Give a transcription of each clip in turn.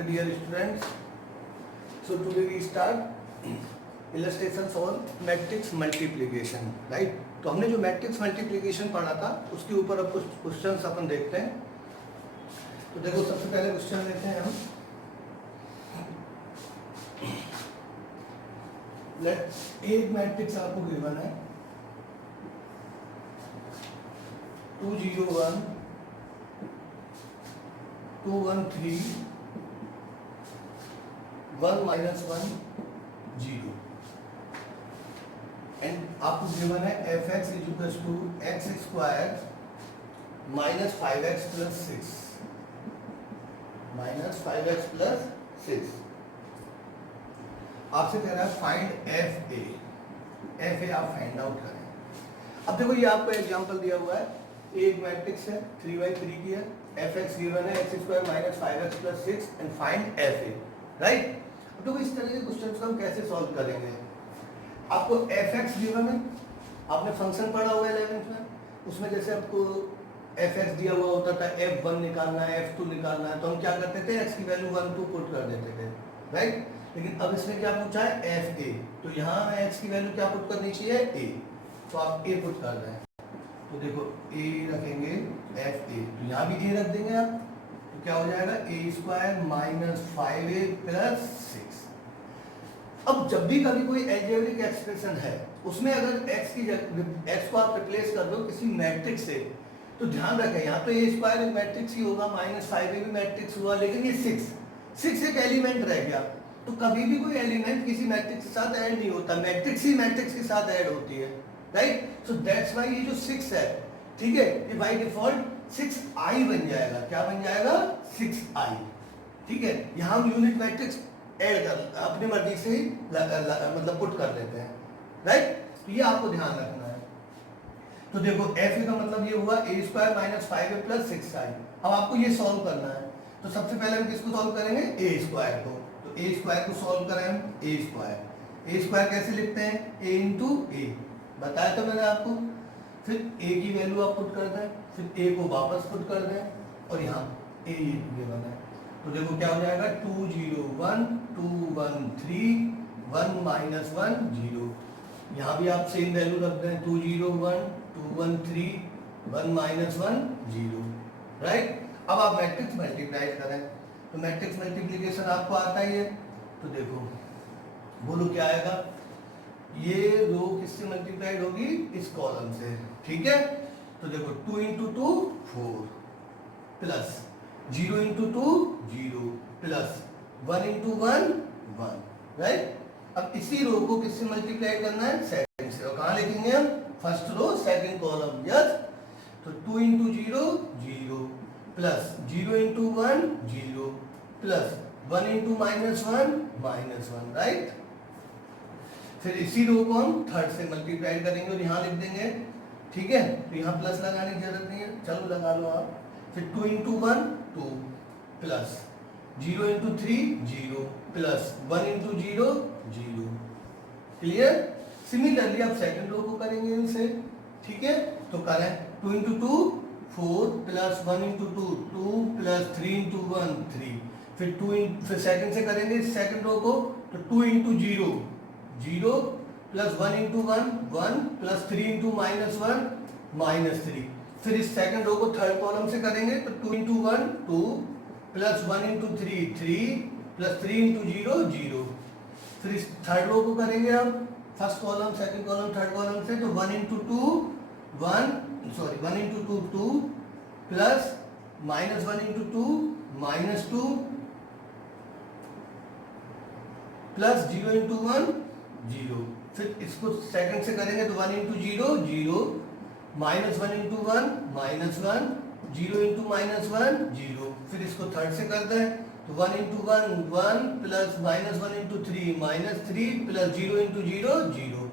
Okay, dear students, so today we start illustrations on matrix multiplication, right? तो हमने जो matrix multiplication पढ़ा था उसके ऊपर अब कुछ क्वेश्चंस अपन देखते हैं। तो देखो सबसे पहले क्वेश्चन लेते हैं हम। एक मैट्रिक्स आपको गिवन है 2 0 1 2 1 3 1 minus 1 0 एंड आपको गिवन है fx is equal to X square minus 5x plus 6 minus 5x plus 6। आपसे कह रहा है फाइंड एफ ए आप फाइंड आउट करें। अब देखो ये आपको एग्जांपल दिया हुआ है, एक मैट्रिक्स है 3/3 की है, fx गिवन है x square minus 5x plus 6 and find F A, right. अब देखो इस तरह के क्वेश्चन को हम कैसे सॉल्व करेंगे। आपको fx गिवन है, आपने फंक्शन पढ़ा हुआ है 11th में, उसमें जैसे आपको fx दिया हुआ होता था f1 निकालना है f2 निकालना है, तो हम क्या करते थे x की वैल्यू 1 2 पुट कर देते थे, राइट। लेकिन अब इसमें क्या पूछा है fa, तो यहाँ हमें x की वैल्यू क्या पुट करनी चाहिए a, तो आप a पुट कर रहे हैं। तो देखो a रखेंगे fa, तो यहाँ भी a रख देंगे आप, तो क्या हो जाएगा a square minus 5a plus 6। अब जब भी कभी कोई अलजेब्रिक एक्सप्रेशन है उसमें अगर x को आप रिप्लेस कर दो किसी मैट्रिक्स से, तो ध्यान रखें यहाँ तो a स्क्वायर एक मैट्रिक्स ही होगा, माइनस 5a भी मैट्रिक्स हुआ, लेकिन ये 6 एक एलिमेंट रह गया। तो कभी भी कोई एलिमेंट किसी मैट्रिक्स के साथ ऐड नहीं होता, मैट्रिक्स ही मैट्रिक्स के साथ ऐड होती है, राइट। सो दैट्स व्हाई ये जो 6 है, ठीक है, ये बाय डिफॉल्ट 6i बन जाएगा। क्या बन जाएगा 6i, ठीक है। यहाँ हम यूनिट मैट्रिक्स ऐड कर अपनी मर्जी से ही मतलब पुट कर लेते हैं, राइट। तो ये आपको ध्यान रखना है। तो देखो f का मतलब ये हुआ a square minus 5a plus 6i। अब आपको ये सॉल्व करना है, तो सबसे पहले हम किसको सॉल्व करेंगे a स्क्वायर को। तो a स्क्वायर को सॉल्व करें हम a स्क्वायर कैसे लिखते हैं a इंटू ए, बताया था मैंने आपको। फिर a की वैल्यू आप पुट कर दें, फिर a को वापस पुट कर दें और यहाँ a ये गिवन है। तो देखो क्या हो जाएगा 2 0 1 2 1 3 1 माइनस 1 0। यहाँ भी आप सेम वैल्यू रख दें 2 0 1 2 1 3 1 माइनस 1 0, राइट। अब आप मैट्रिक्स मल्टीप्लाई करें, तो मैट्रिक्स मल्टीप्लिकेशन आपको आता ही है। तो देखो बोलो क्या आएगा, ये रो किससे मल्टीप्लाइड होगी, इस कॉलम से, ठीक है। तो देखो 2 into 2 4 plus 0 into 2 0 plus 1 into 1 1, right. अब इसी रो को किससे मल्टीप्लाई करना है, सेकंड से। और कहाँ लिखेंगे हम, first row second column, yes. तो 2 into 0 0 plus 0 into 1 0 plus 1 into minus 1 minus 1, right. फिर इसी रो को हम थर्ड से मल्टीप्लाई करेंगे और यहाँ लिख देंगे, ठीक है। तो यहाँ प्लस लगाने की जरूरत नहीं है, चलो लगा लो आप। फिर 2 into 1 2 plus 0 into 3 0 plus 1 into 0 0, clear. Similarly आप सेकंड रो को करेंगे इनसे, ठीक है। तो करें 2 into 2 4 plus 1 into 2 2 plus 3 into 1 3। फिर सेकंड से करेंगे सेकंड रो को, तो 2 into 0 0 plus 1 into 1 1 plus 3 into minus 1 minus 3। फिर इस सेकंड रो को थर्ड कॉलम से करेंगे, तो 2 into 1 2 plus 1 into 3 3 plus 3 into 0 0। फिर इस थर्ड रो को करेंगे अब first column second column third column से, तो 1 into 2 1 into 2 2 plus minus 1 into 2 minus 2 plus 0 into 1 0। फिर इसको सेकंड से करेंगे, तो 1 into 0 0 minus 1 into 1 minus 1 0 into minus 1 0। फिर इसको थर्ड से कर दें, तो 1 into 1 1 plus minus 1 into 3 minus 3 plus 0 into 0 0,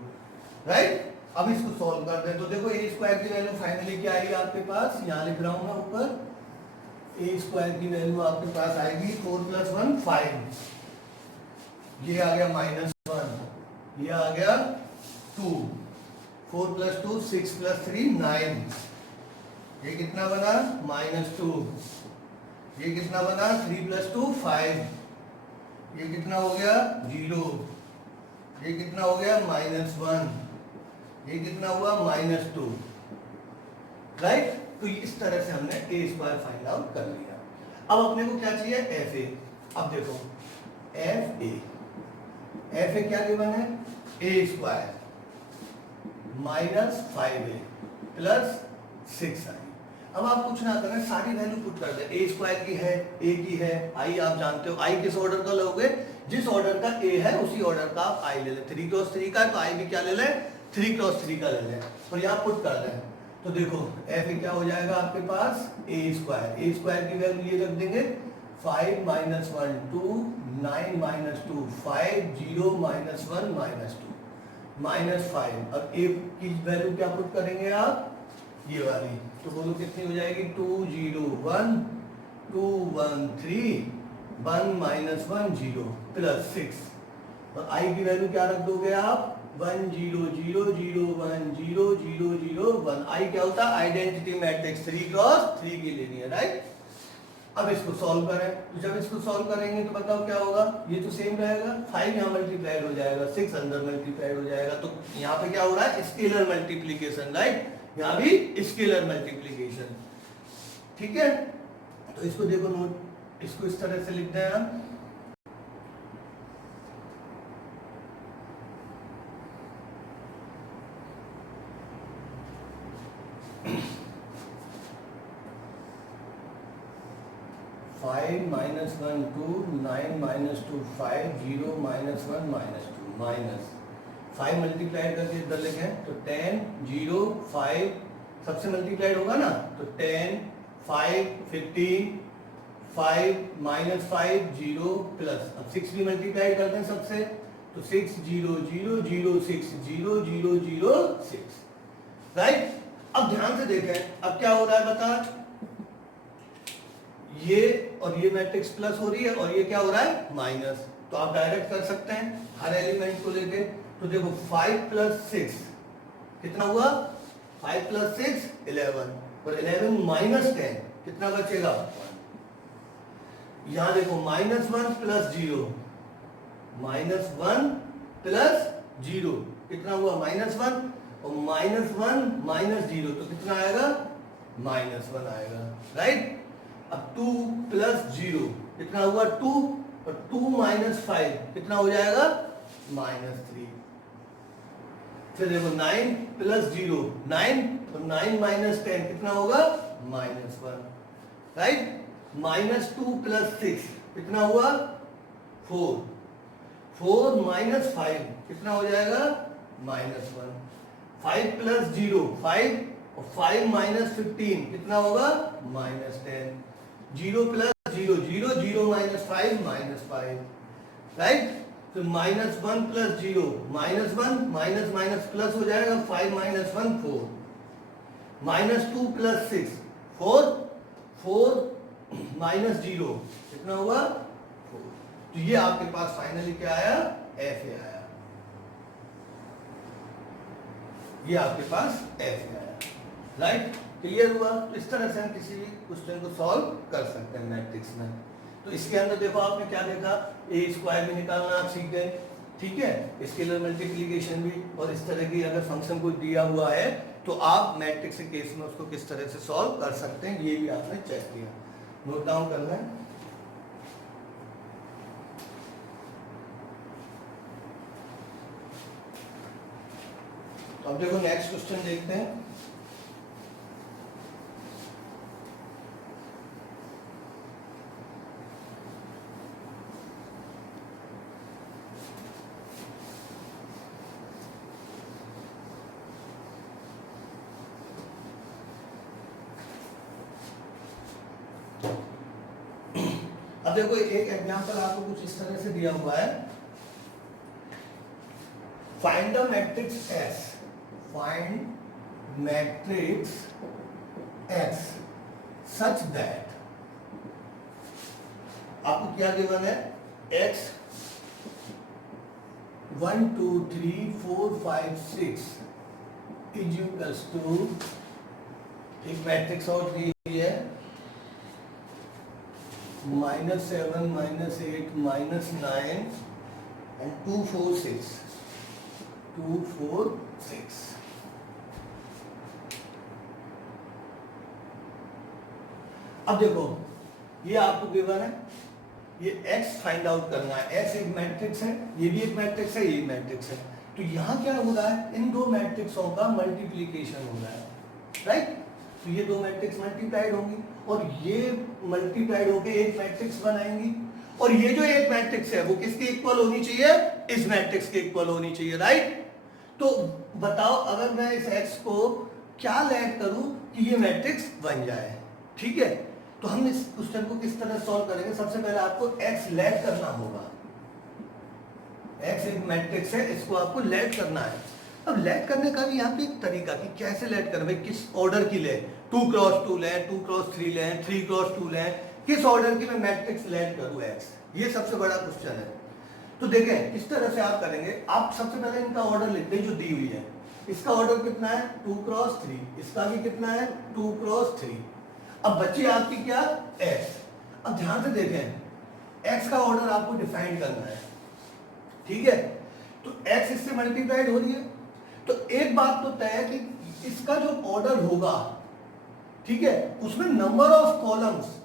right. अब इसको सॉल्व कर दें, तो देखो a स्क्वायर की वैल्यू फाइनली क्या आएगी आपके पास, यहाँ लिख रहा हूँ मैं ऊपर। a स्क्वायर की वैल्यू आपके पास आएगी 4 प्लस 1 5, ये आ गया माइनस 1, ये आ गया 2, 4 प्लस 2 6 प्लस 3 9, ये कितना बना -2, ये कितना बना 3 + 2 5, ये कितना हो गया 0, ये कितना हो गया -1, ये कितना हुआ -2, राइट। तो इस तरह से हमने ए स्क्वायर फाइंड आउट कर लिया। अब अपने को क्या चाहिए एफ ए। अब देखो एफ ए क्या गिवन है ए स्क्वायर -5a प्लस 6i। अब आप कुछ ना करें, सारी वैल्यू पुट कर दे। ए स्क्वायर की है, ए की है, आई आप जानते हो, आई किस ऑर्डर का लोगे, जिस ऑर्डर का ए है उसी ऑर्डर का आप आई ले लें। 3 क्रॉस 3 का है तो आई भी क्या ले लें 3 क्रॉस 3 का ले लें और यहाँ पुट कर दें। तो देखो एफ क्या हो जाएगा आपके पास ए स्क्वायर की वैल्यू ये रख देंगे 5 - 1 2 9 - 2 5 0 - 1 -2 -5। अब ए की वैल्यू क्या पुट करेंगे आप ये वाली, तो बोलो कितनी हो जाएगी 2 0 1 2 1 3 1 -1 0 प्लस 6। और आई की वैल्यू क्या रख दोगे आप 1 0 0 0 1 0 0 0 1। आई क्या होता है आइडेंटिटी मैट्रिक्स 3 क्रॉस 3 की लेनी है, राइट। अब इसको सॉल्व करें, तो जब इसको सॉल्व करेंगे तो बताओ क्या होगा, ये तो सेम रहेगा, 5 यहाँ मल्टीप्लाइड हो जाएगा, 6 अंदर मल्टीप्लाइड हो जाएगा। तो यहाँ पे क्या हो रहा है स्केलर मल्टीप्लीकेशन, राइट, यहाँ भी स्केलर मल्टीप्लीकेशन, ठीक है। तो इसको देखो नोट, इसको इस तरह से लिखते हैं हम 5 - 1 2 9 - 2 5 0 - 1 -2 माइनस 5 मल्टीप्लाइड करके इधर लिखें तो 10 0 5 सबसे मल्टीप्लाइड होगा ना, तो 10 5 15 5 -5 0 प्लस, अब 6 भी मल्टीप्लाइड करते हैं सबसे, तो 6 0 0 0 6 0 0 0 6, राइट। अब ध्यान से देखें अब क्या हो रहा है बता, ये और ये मैट्रिक्स प्लस हो रही है और ये क्या हो रहा है माइनस। तो आप डायरेक्ट कर सकते हैं हर एलिमेंट को लेके। तो देखो 5 + 6 कितना हुआ 5 + 6 11 और 11 - 10 कितना बचेगा 1। यहां देखो -1 + 0 -1 + 0 कितना हुआ -1 और -1 - 0 तो कितना आएगा -1 आएगा, राइट। अब 2 + 0 कितना हुआ 2 और 2 - 5 कितना हो जाएगा -3। फिर देखो 9 + 0 9 तो 9 - 10 कितना होगा -1, राइट। -2 + 6 कितना हुआ 4 4 - 5 कितना हो जाएगा -1। 5 + 0 5 और 5 - 15 कितना होगा -10। 0 + 0 0 0 - 5 -5, राइट। तो -1 + 0 -1 माइनस प्लस हो जाएगा 5 - 1 4 -2 + 6 4 4 - 0 कितना हुआ 4। तो ये आपके पास फाइनली क्या आया एफ ए आया, ये आपके पास एफ ए आया, राइट। क्लियर हुआ। तो इस तरह से हम किसी भी क्वेश्चन को सॉल्व कर सकते हैं मैट्रिक्स में। तो इसके अंदर देखो आपने क्या देखा ए स्क्वायर भी निकालना आप सीख गए, ठीक है, स्केलर मल्टीप्लिकेशन भी, और इस तरह की अगर फंक्शन को दिया हुआ है तो आप मैट्रिक्स के केस में उसको किस तरह से सॉल्व कर सकते हैं ये भी आपने चेक किया। नोट डाउन कर लें। अब देखो नेक्स्ट क्वेश्चन देखते हैं। अब देखो एक एग्जांपल आपको कुछ इस तरह से दिया हुआ है, find the matrix S, find matrix S such that, आपको क्या गिवन है x 1 2 3 4 5 6 इज इक्वल्स टू, एक मैट्रिक्स और दी हुई है -7 -8 -9 and 2 4 6 2 4 6। अब देखो ये आपको गिवन है, ये x फाइंड आउट करना है। x एक मैट्रिक्स है, ये भी एक मैट्रिक्स है, ये मैट्रिक्स है। तो यहाँ क्या हो रहा है, इन दो मैट्रिक्सों का मल्टीप्लीकेशन हो रहा है, राइट। तो ये दो मैट्रिक्स मल्टीप्लाइड होंगी और ये मल्टीप्लाइड होके एक मैट्रिक्स बनाएंगी, और ये जो एक मैट्रिक्स है वो किसके इक्वल होनी चाहिए, इस मैट्रिक्स के इक्वल होनी चाहिए, राइट। तो बताओ अगर मैं इस x को क्या लैग करूं कि ये मैट्रिक्स बन जाए, ठीक है। तो हम इस क्वेश्चन को किस तरह सॉल्व करेंगे, सबसे पहले आपको x लैग करना होगा। x एक मैट्रिक्स है, इसको आपको लैग करना है। अब लैग करने का भी यहाँ पे एक तरीका कि कैसे लैग करें, भाई किस ऑर्डर की ले, 2 क्रॉस 2 लें, 2 क्रॉस 3 लें, 3 क्रॉस 2 लें, किस ऑर्डर की मैं मैट्रिक्स लैग करूँ x, ये सबसे बड़ा क्वेश्चन है। तो देखें किस तरह से आप करेंगे। आप सबसे पहले इनका ऑर्डर लिख दें जो दी हुई है। इसका ऑर्डर कितना है, 2 क्रॉस 3, इसका भी कितना है, 2 क्रॉस 3। अब बच्ची आपकी क्या, x। अब ध्यान से देखें, x का ऑर्डर आपको डिफाइन करना है, ठीक है। तो x इससे मल्टीप्लाइड हो रही है, तो एक बात तो तय है कि इसका जो ऑर्डर होगा, ठीक है, उसमें नंबर ऑफ कॉलम्स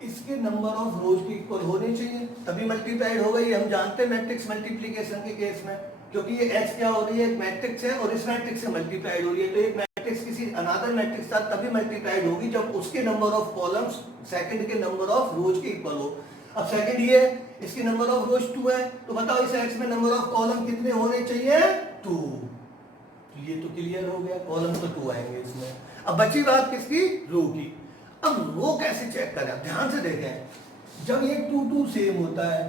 इसके नंबर ऑफ रोज के इक्वल होने चाहिए, तभी मल्टीप्लाइड होगा। ये हम जानते हैं मैट्रिक्स मल्टीप्लिकेशन के केस में, क्योंकि ये x क्या हो रही है, एक मैट्रिक्स है और इस मैट्रिक्स से मल्टीप्लाइड हो रही है। तो एक मैट्रिक्स किसी अनदर मैट्रिक्स साथ तभी मल्टीप्लाइड होगी जब उसके नंबर ऑफ कॉलम्स सेकंड के नंबर ऑफ रोज के इक्वल हो। अब सेकंड ये है, इसकी नंबर ऑफ रोज 2 है, तो बताओ इस x में नंबर ऑफ कॉलम कितने होने चाहिए, 2। तो ये तो क्लियर हो गया, कॉलम तो 2 आएंगे इसमें। अब बची बात किसकी, रो की। अब रो कैसे चेक करें, ध्यान से देखें, जब ये 2 2 सेम होता है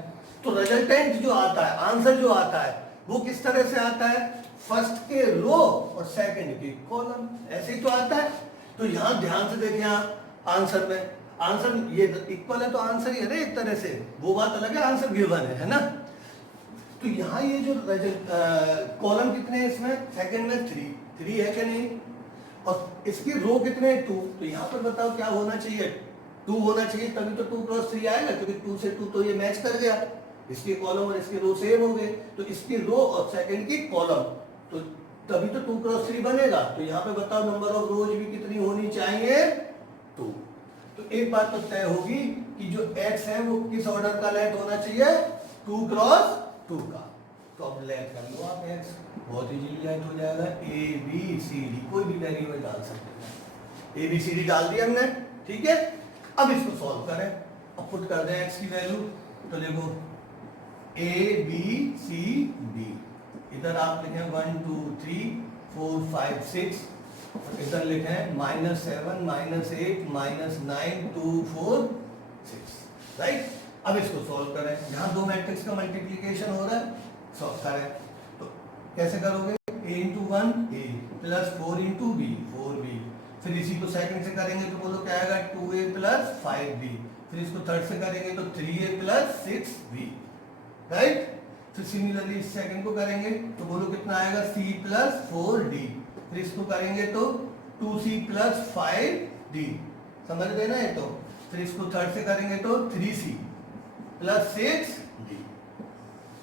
तो रिजल्टेंट जो आता है, आंसर जो आता है वो किस तरह से आता है, फर्स्ट के रो और सेकंड के कॉलम, ऐसे ही तो आता है। तो यहां ध्यान से देखें, आप आंसर में, आंसर ये इक्वल है तो आंसर ही है ना एक तरह से, वो बात अलग है, आंसर गिवन है ना। तो यहाँ ये जो कॉलम कितने हैं इसमें, सेकंड में 3 है कि नहीं, और इसकी रो कितने हैं, 2। तो यहाँ पर बताओ क्या होना चाहिए, 2 होना चाहिए, तभी तो 2 क्रॉस 3 आएगा, क्योंकि 2 से 2 तो ये मैच कर गया, इसके कॉलम और इसके रो सेम हो गए, तो इसकी रो और सेकंड की कॉलम, तो तभी तो 2 क्रॉस 3 बनेगा। तो यहाँ पे बताओ नंबर ऑफ रोज भी कितनी होनी चाहिए, 2। तो एक बात तो तय होगी कि जो x है वो किस ऑर्डर का लेट होना चाहिए, 2 क्रॉस 2 का। तो अब लेट कर लो आप x, बहुत इजीली लेट हो जाएगा, a b c d, कोई भी वेरिएबल डाल सकते हैं, a b c d डाल दिया हमने, ठीक है। अब इसको सॉल्व करें, अब पुट कर दें x की वैल्यू, तो देखो a b c d, इधर आप लिखें 1 2 3 4 5 6, इधर लिखें -7 -8 -9 2 4 6, राइट। अब इसको सॉल्व करें, यहाँ दो मैट्रिक्स का मल्टीप्लिकेशन हो रहा है, सॉल्व करें तो कैसे करोगे, a into 1 a plus 4 into b 4b, फिर इसी को सेकंड से करेंगे तो बोलो क्या आएगा, 2a प्लस 5b, फिर इसको थर्ड से करेंगे तो 3a प्लस 6b, राइट। फिर सिमिलरली इस सेकंड को करेंगे तो बोलो कितना आएगा, c प्लस 4d, फिर इसको करेंगे तो 2c प्लस 5d, समझ गए ना ये। तो फिर इसको थर्ड से करेंगे तो 3c प्लस 6d,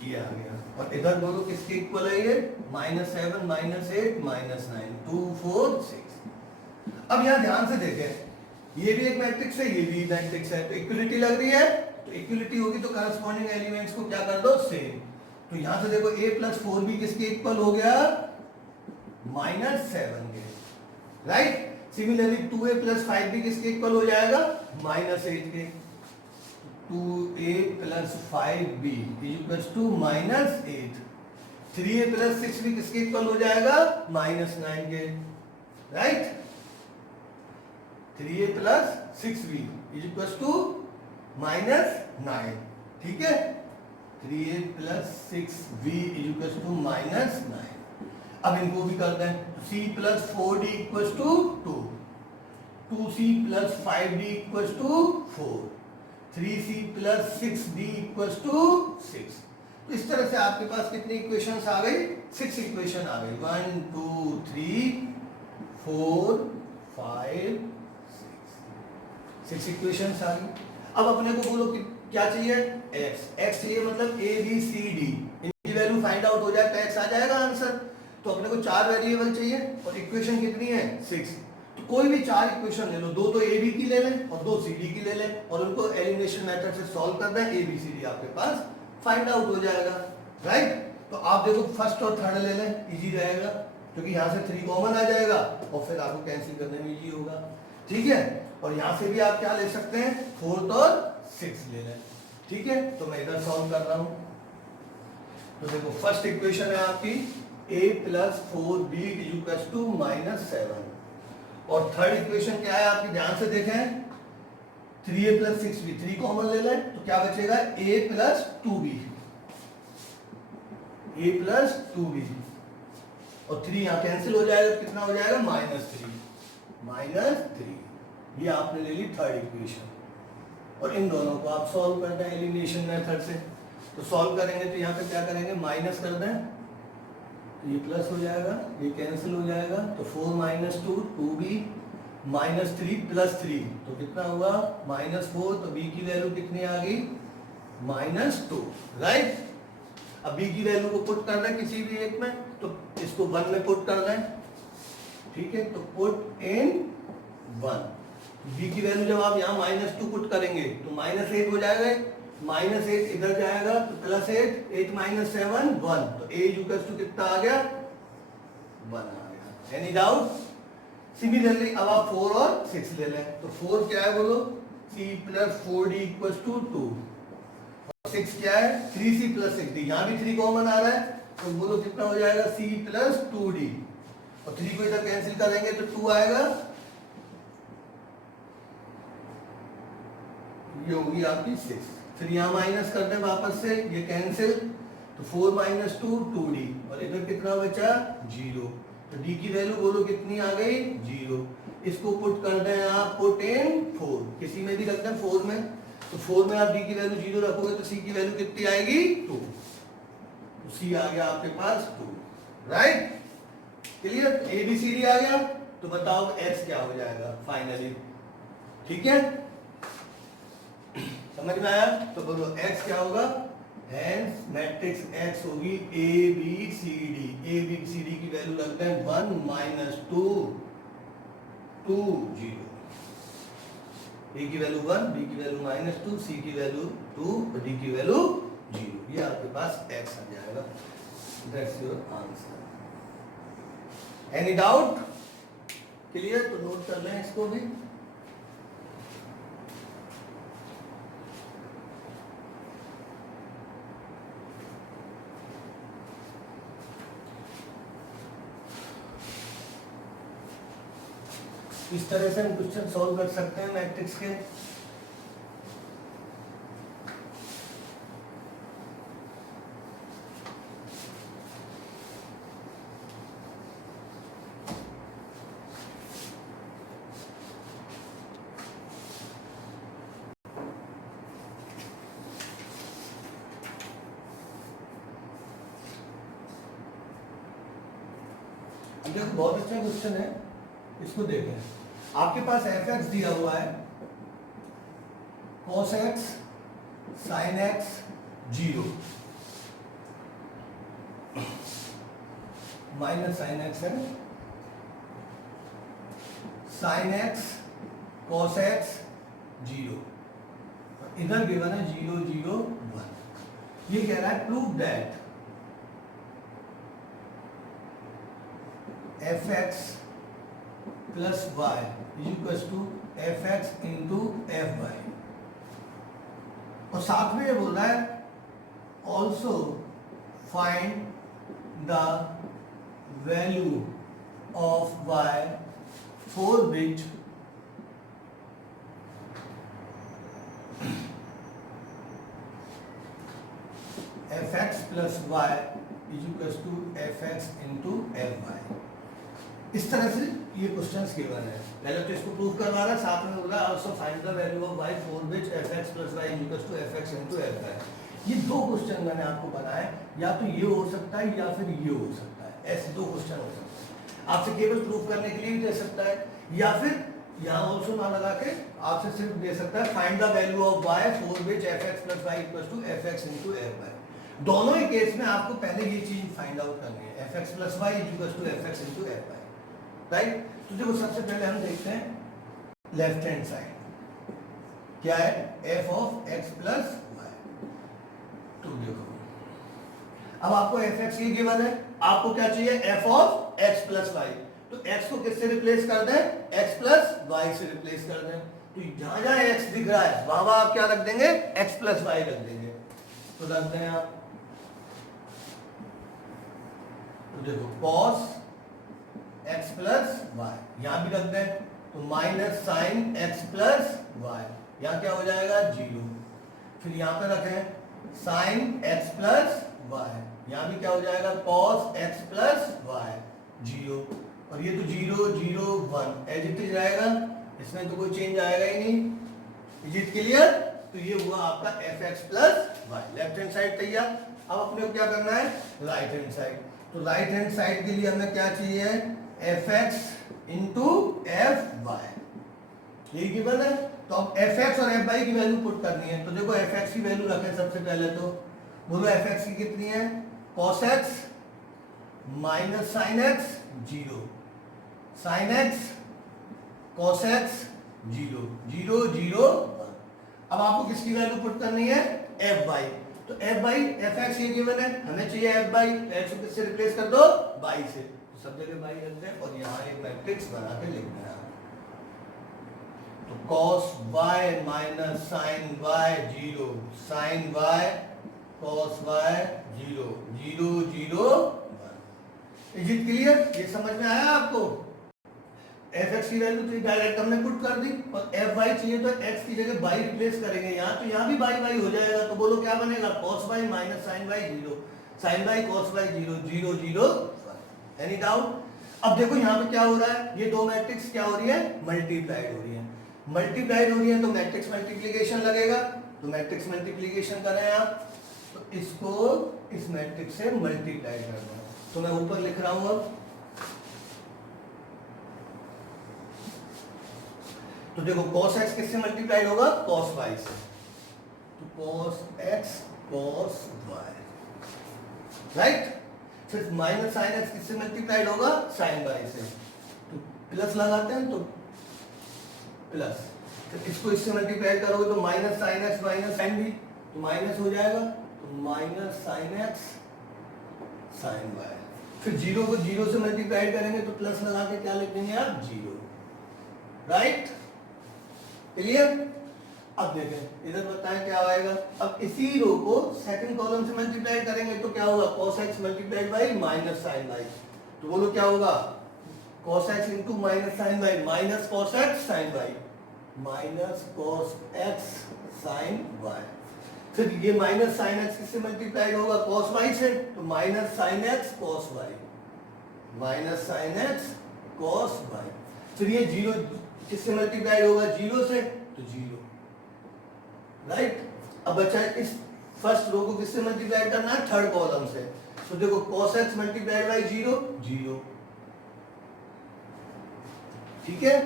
ये आ गया। और इधर बोलो किसके इक्वल है ये, -7 -8 -9 2 4 6। अब यहाँ ध्यान से देखें, ये भी एक मैट्रिक्स है, ये भी मैट्रिक्स है, तो इक्वलिटी लग रही है, तो इक्वलिटी होगी तो करस्पॉन्डिंग एलिमेंट्स को क्या कर दो, सेम। तो यहां से देखो a प्लस 4b किसके इक्वल हो गया, -7 के, right. Similarly 2a plus 5b किसके इक्वल हो जाएगा, -8 के। 2a plus 5b equals to -8, 3a plus 6b किसके इक्वल हो जाएगा, -9 के, right. 3a plus 6b equals to -9, ठीक है। 3a plus 6b equals to -9। अब इनको भी कर दें, c plus 4d equals to 2, 2c plus 5d equals to 4, 3c plus 6d equals to 6। तो इस तरह से आपके पास कितनी इक्वेशंस आ गई, 6 इक्वेशन आ गई, 1 2 3 4 5 6 इक्वेशंस आ गई। अब अपने को बोलो कि क्या चाहिए, x चाहिए, मतलब a b c d इनकी वैल्यू फाइंड आउट हो जाए तो x आ जाएगा आंसर। तो अपने को 4 वेरिएबल चाहिए और इक्वेशन कितनी है 6। तो कोई भी 4 इक्वेशन ले लो, 2 तो a b की ले लें और 2 c d की ले लें और उनको एलिमिनेशन मेथड से सॉल्व कर दें, a b c d आपके पास फाइंड आउट हो जाएगा, राइट। तो आप देखो फर्स्ट और थर्ड ले लें, इजी रहेगा क्योंकि यहाँ से 3 कॉमन आ जाएगा और फिर आपको कैंसिल करने में इजी होगा, ठीक है। और यहाँ से भी आप क्या ले सकते हैं, 4 और 6 ले लें, ठीक है। तो मैं इधर सॉल्व कर रहा हूँ। तो देखो फर्स्ट इक्वेशन है आपकी a + 4b = -7 और थर्ड इक्वेशन क्या है आपकी, ध्यान से देखें, 3a + 6b, 3 कॉमन ले लें तो क्या बचेगा, a + 2b, a + 2b और 3 यहाँ कैंसिल हो जाएगा, कितना हो जाएगा -3, ये आपने ले ली थर्ड इक्वेशन। और इन दोनों को आप सॉल्व कर दें एलिमिनेशन मेथड से। तो सॉल्व करेंगे तो यहाँ पे क्या करेंगे, माइनस कर दें तो ये प्लस हो जाएगा, ये कैंसिल हो जाएगा, तो 4 - 2 2b -3 + 3 तो कितना हुआ -4। तो b की वैल्यू कितनी आ गई, -2, राइट। अब b की वैल्यू को पुट करना है किसी भी एक में, तो इसको 1 में पुट करना है, ठीक है। तो पुट इन 1, b की वैल्यू जब आप यहाँ -2 पुट करेंगे तो -8 हो जाएगा, -8 इधर जाएगा तो +8, 8 - 7 1, तो a = कितना आ गया, 1 आ गया। Any doubt. सिमिलरली अब आप 4 और 6 ले लें, तो 4 क्या है बोलो, c + 4d = 2 और 6 क्या है, 3c + 6d, यहाँ भी 3 कॉमन आ रहा है तो बोलो कितना हो जाएगा, c + 2d और 3 को इधर कैंसिल करेंगे तो 2 आएगा, ये होगी आपकी 6। फिर यहाँ माइनस कर दें वापस से, ये कैंसिल, तो 4 - 2 2d और इधर कितना बचा 0, तो d की वैल्यू बोलो कितनी आ गई 0। इसको पुट कर दें आप, पुट इन 4, किसी में भी रख दें 4 में, तो 4 में आप d की वैल्यू 0 रखोगे तो c की वैल्यू कितनी आएगी 2, तो c आ गया आपके पास 2, राइट। क्लियर, ABCD आ गया। तो बताओ x क्या हो जाएगा फाइनली, ठीक है, समझ में आया। तो बोलो x क्या होगा, हेंस मैट्रिक्स x होगी ABCD की वैल्यू रखते हैं 1 - 2 2 0, a की वैल्यू 1, b की वैल्यू -2, c की वैल्यू 2 और d की वैल्यू 0, ये आपके पास x आ जाएगा। That's your answer. Any doubt, clear. तो नोट कर लें इसको भी। इस तरह से हम क्वेश्चन सॉल्व कर सकते हैं मैट्रिक्स के। देखो बहुत अच्छा क्वेश्चन है, इसको देखें। आपके पास fx दिया हुआ है, cos x sin x 0 minus sin x है, sin x cos x 0, इधर गिवन है 0 0 1। ये कह रहा है prove that fx plus y is equals to fx into fy, और साथ में ये बोल रहा है also find the value of y for which fx plus y is equals to fx into fy। इस तरह से ये क्वेश्चंस गिवन है। पहले तो इसको प्रूव करवा रहा है, साथ में बोल रहा है also find the value of y for which fx plus y is equals to fx into fy। ये दो क्वेश्चन मैंने आपको बनाए, या तो ये हो सकता है या फिर ये हो सकता है, ऐसे दो क्वेश्चन हो सकते हैं। आपसे केवल प्रूव करने के लिए भी दे सकता है, या फिर यहाँ ऑल्सो ना लगा के आपसे सिर्फ दे सकता है find the value of y for which fx plus y equals to fx into fy। दोनों ही केस में आपको पहले ये चीज फाइंड आउट करनी है, fx plus y equals to fx into fy, right. तो देखो सबसे पहले हम देखते हैं लेफ्ट हैंड साइड क्या है, f of x plus y। तो देखो अब आपको fx ये गिवन है, आपको क्या चाहिए, f of x plus y। तो x को किससे रिप्लेस कर दें, x प्लस y से रिप्लेस कर दें। तो जहां जहां x दिख रहा है वहां वहां आप क्या रख देंगे, x प्लस y रख देंगे। तो रख दें आप, तो देखो cos x प्लस y, यहां भी रख दें तो minus sine x plus y, यहां क्या हो जाएगा 0। फिर यहां पे रखें साइन x प्लस y, यहां भी क्या हो जाएगा cos x प्लस y 0। और ये तो 0 0 1 एज इट इज रहेगा, इसमें तो कोई चेंज आएगा ही नहीं। Is it clear? तो ये हुआ आपका fx plus y, left hand side तैयार। अब अपने को क्या करना है, राइट हैंड साइड। तो राइट हैंड साइड के लिए हमें क्या चाहिए, fx इंटू fy, यही गिवन है। तो अब fx और fy की वैल्यू पुट करनी है। तो देखो fx की वैल्यू रखें सबसे पहले, तो बोलो fx की कितनी है, cos x minus sine x 0, sine x cos x 0 0 0 1। अब आपको किसकी वैल्यू पुट करनी है, fy। तो fy fx ये गिवन है, हमें चाहिए fy, x को किससे रिप्लेस कर दो, y से। तो सब जगह y रख दें और यहाँ एक मैट्रिक्स बना के लिखना है। तो cos y minus sine y 0, sine y cos y 0 0 0 1। Is it clear? ये समझ में आया आपको? fx की वैल्यू तो डायरेक्ट हमने पुट कर दी, और fy चाहिए तो x की जगह y रिप्लेस करेंगे यहाँ, तो यहाँ भी y हो जाएगा। तो बोलो क्या बनेगा, cos y minus sine y 0, sine y cos y 0 0 0 1। Any doubt? अब देखो यहाँ पे क्या हो रहा है, ये दो मैट्रिक्स क्या हो रही है, मल्टीप्लाइड हो रही है। मल्टीप्लाइड हो रही है तो मैट्रिक्स मल्टीप्लिकेशन लगेगा। तो मैट्रिक्स मल्टीप्लिकेशन करें आप, तो इसको इस मैट्रिक्स से मल्टीप्लाई करना है। तो मैं ऊपर लिख रहा हूं अब, तो देखो cos x किससे मल्टीप्लाइड होगा, cos y से। तो cos x cos y, right. फिर माइनस साइन x किससे मल्टीप्लाइड होगा, साइन y से। तो प्लस लगाते हैं तो प्लस, फिर इसको इससे मल्टीप्लाई करोगे तो minus sine x minus sine भी, तो माइनस हो जाएगा, तो minus sine x sine y। फिर 0 को 0 से मल्टीप्लाई करेंगे तो प्लस लगा के क्या लिख देंगे आप, 0, राइट। क्लियर? अब देखें इधर बताएं क्या आएगा। अब इसी रो को सेकंड कॉलम से मल्टीप्लाई करेंगे तो क्या होगा, cos x multiplied by minus sine y। तो बोलो क्या होगा, cos x into minus sine y, minus cos x sine y, minus cos x sine y। फिर ये माइनस साइन x किससे मल्टीप्लाइड होगा, cos y से। तो minus sine x cos y, minus sine x cos y। फिर ये 0 किससे multiplied होगा, 0 से, तो 0, राइट। अब बचा इस फर्स्ट रो को किससे मल्टीप्लाई करना है, थर्ड कॉलम से। तो देखो cos x मल्टीप्लाइड बाई 0 0, ठीक है।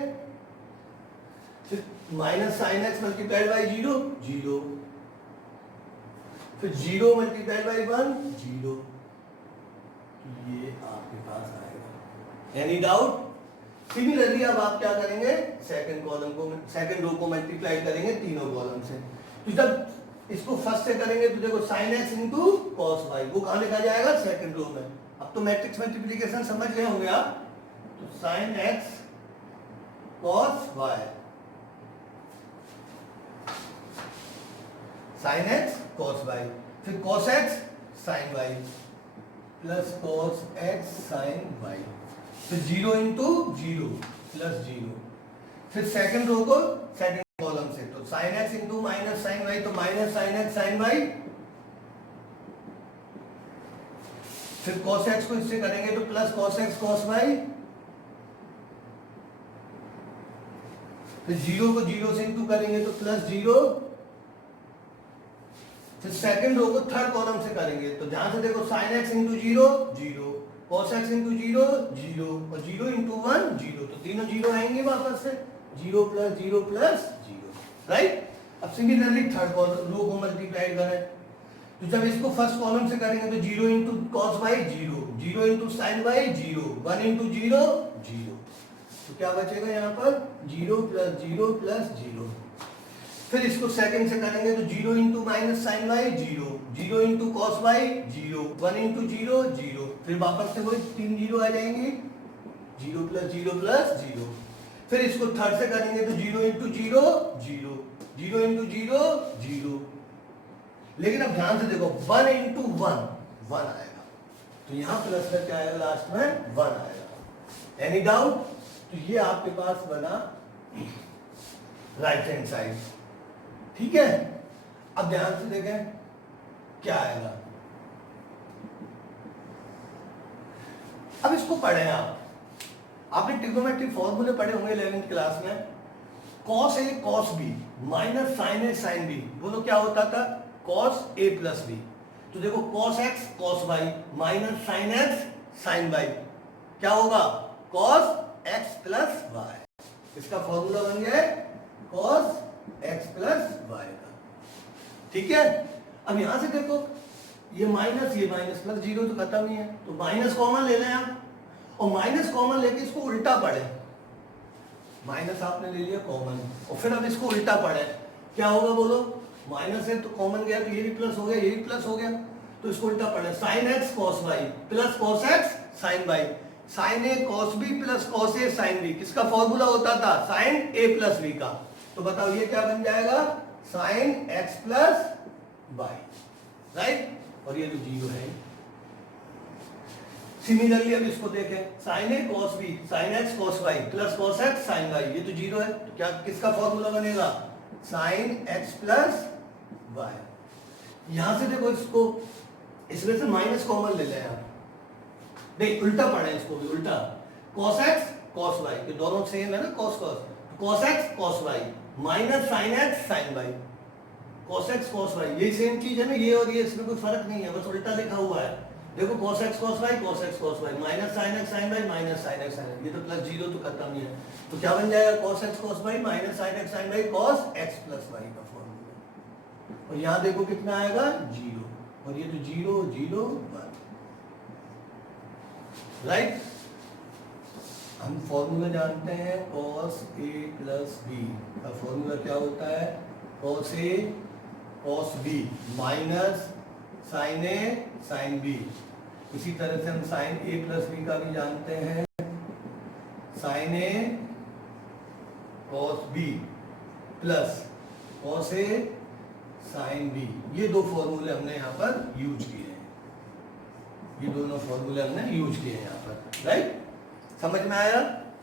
फिर minus sine x multiplied by 0 0, फिर 0 मल्टीप्लाइड बाई 1 0। ये आपके पास आएगा। Any doubt? सिमिलरली अब आप क्या करेंगे, सेकंड कॉलम को, सेकंड रो को मल्टीप्लाई करेंगे तीनों कॉलम से। तो जब इसको फर्स्ट से करेंगे तो देखो sin x into cos y, वो कहाँ लिखा जाएगा, सेकंड रो में। अब तो मैट्रिक्स मल्टीप्लिकेशन समझ गए होंगे आप। तो sin x cos y, sin x cos y, फिर cos x sin y plus cos x sin y, फिर 0 इंटू 0 प्लस 0। फिर सेकंड रो को सेकंड कॉलम से, तो sin x into minus sine y, तो minus sine x sine y। फिर cos x को इससे करेंगे तो plus cos x cos y। फिर 0 को 0 से इंटू करेंगे तो प्लस 0। फिर सेकंड रो को थर्ड कॉलम से करेंगे तो जहां से देखो sin x into 0 0, cos x into 0 0 और 0 इंटू 1 0, तो तीनों 0 आएंगे वापस से। 0 प्लस 0 प्लस 0, राइट। अब सिमिलरली थर्ड कॉलम रो को मल्टीप्लाई करें, तो जब इसको फर्स्ट कॉलम से करेंगे तो 0 into cos by 0, 0 into sine by 0, 1 into 0 0, तो क्या बचेगा यहाँ पर 0 प्लस 0 प्लस 0। फिर इसको सेकंड से करेंगे तो 0 into minus sine by 0, 0 into cos by 0, 1 into 0 0, फिर वापस से वही 3 0 आ जाएंगे, 0 प्लस 0 प्लस 0। फिर इसको थर्ड से करेंगे तो 0 इंटू 0 0, 0 इंटू 0 0, लेकिन अब ध्यान से देखो 1 इंटू 1 1 आएगा, तो यहाँ प्लस में क्या आएगा लास्ट में 1 आएगा। Any doubt? तो ये आपके पास बना राइट हैंड साइड, ठीक है। अब ध्यान से देखें क्या आएगा, अब इसको पढ़ें आपने ट्रिग्नोमेट्रिक फॉर्मूले पढ़े होंगे 11th क्लास में, cos a cos b minus sin a sin b, बोलो क्या होता था cos a प्लस b। तो देखो cos x cos y minus sin x sin y क्या होगा cos x प्लस y, इसका फॉर्मूला बन गया है cos x प्लस y का, ठीक है। अब यहां से देखो ये माइनस प्लस 0 तो खत्म ही है, तो माइनस कॉमन ले लें आप, और माइनस कॉमन लेके इसको उल्टा पढ़े, माइनस आपने ले लिया कॉमन और फिर अब इसको उल्टा पढ़े, क्या होगा बोलो, माइनस है तो कॉमन गया तो ये भी प्लस हो गया, ये भी प्लस हो गया, तो इसको उल्टा पढ़े sin x cos y plus cos x sin y, sin a cos b plus cos a sin b, किसका फॉर्मूला होता था sin a प्लस b का, तो बताओ ये क्या बन जाएगा sin x plus y, right, और ये तो 0 है। सिमिलरली अब इसको देखें sin a cos b sin x cos y plus cos x sin y, ये तो 0 है, तो क्या किसका फॉर्मूला बनेगा sin x प्लस y। यहां से देखो इसको, इसमें से माइनस कॉमन ले लें आप, नहीं उल्टा पढ़े इसको भी, उल्टा cos x cos y, ये दोनों सेम है ना, cos x cos y minus sin x sin y, cos x cos y ये सेम चीज है ना, ये और ये इसमें कोई फर्क नहीं है, बस उल्टा लिखा हुआ है। देखो cos x cos y minus sin x sin y minus sin x sin y, ये तो प्लस 0 तो खत्म ही है, तो क्या बन जाएगा cos x cos y minus sin x sin y cos x plus y का फॉर्मूला, और यहाँ देखो कितना आएगा 0, और ये तो 0 0 1, राइट। हम फॉर्मूला जानते हैं cos a प्लस b का फॉर्मूला क्या होता है, cos a cos b minus sin a sin b, इसी तरह से हम sin a प्लस b का भी जानते हैं, sin a cos b plus cos a sin b, ये दो फॉर्मूले हमने यहाँ पर यूज किए हैं, ये दोनों फॉर्मूले हमने यूज किए हैं यहाँ पर, राइट, समझ में आया।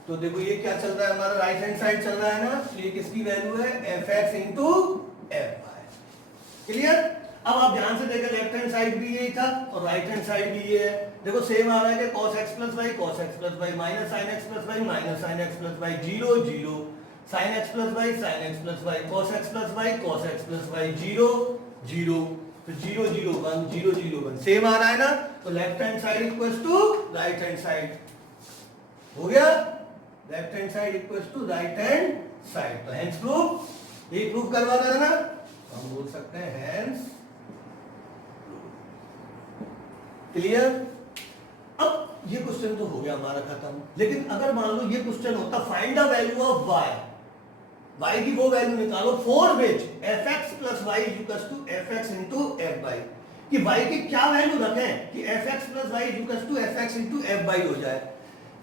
तो देखो ये क्या चल रहा है, हमारा राइट हैंड साइड चल रहा है ना, तो ये किसकी वैल्यू है fx इंटू fy, क्लियर। अब आप ध्यान से देखें लेफ्ट हैंड साइड भी यही था और राइट हैंड साइड भी ये है, देखो सेम आ रहा है कि cos x plus y cos x plus y minus sin x plus y minus sin x plus y 0 0, sin x plus y sin x plus y cos x plus y cos x plus y 0 0, तो 0 0 1 0 0 1 same आ रहा है ना, तो left hand side equals to right hand side हो गया, left hand side equals to right hand side, तो hence proof, ये proof करवाना है ना, हम बोल सकते हैं हेंस क्लियर। अब ये क्वेश्चन तो हो गया हमारा खत्म, लेकिन अगर मान लो ये क्वेश्चन होता find the value of y की वो वैल्यू निकालो for which fx plus y equals to fx into fy, कि y की क्या वैल्यू रखें कि fx plus y equals to fx into fy हो जाए,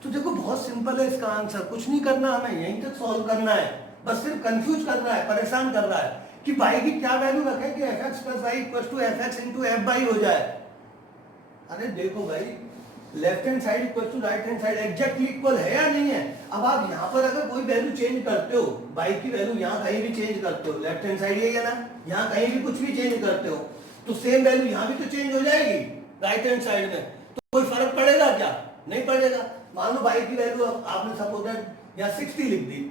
तो देखो बहुत सिंपल है इसका आंसर, कुछ नहीं करना, हमें यहीं तक सॉल्व करना है, बस सिर्फ कंफ्यूज कर रहा है, परेशान कर रहा है कि y की क्या वैल्यू रखें कि fx plus y equals to fx into fy हो जाए। अरे देखो भाई left hand side equal to right hand side exactly equal है या नहीं है। अब आप यहाँ पर अगर कोई वैल्यू चेंज करते हो, y की वैल्यू यहाँ कहीं भी चेंज करते हो, लेफ्ट हैंड साइड यही है ना, यहाँ कहीं भी कुछ भी चेंज करते हो तो सेम वैल्यू यहाँ भी तो चेंज हो जाएगी राइट हैंड साइड में, तो कोई फर्क पड़ेगा क्या, नहीं पड़ेगा। मान लो y की वैल्यू आपने सपोज यहाँ 60 लिख दी,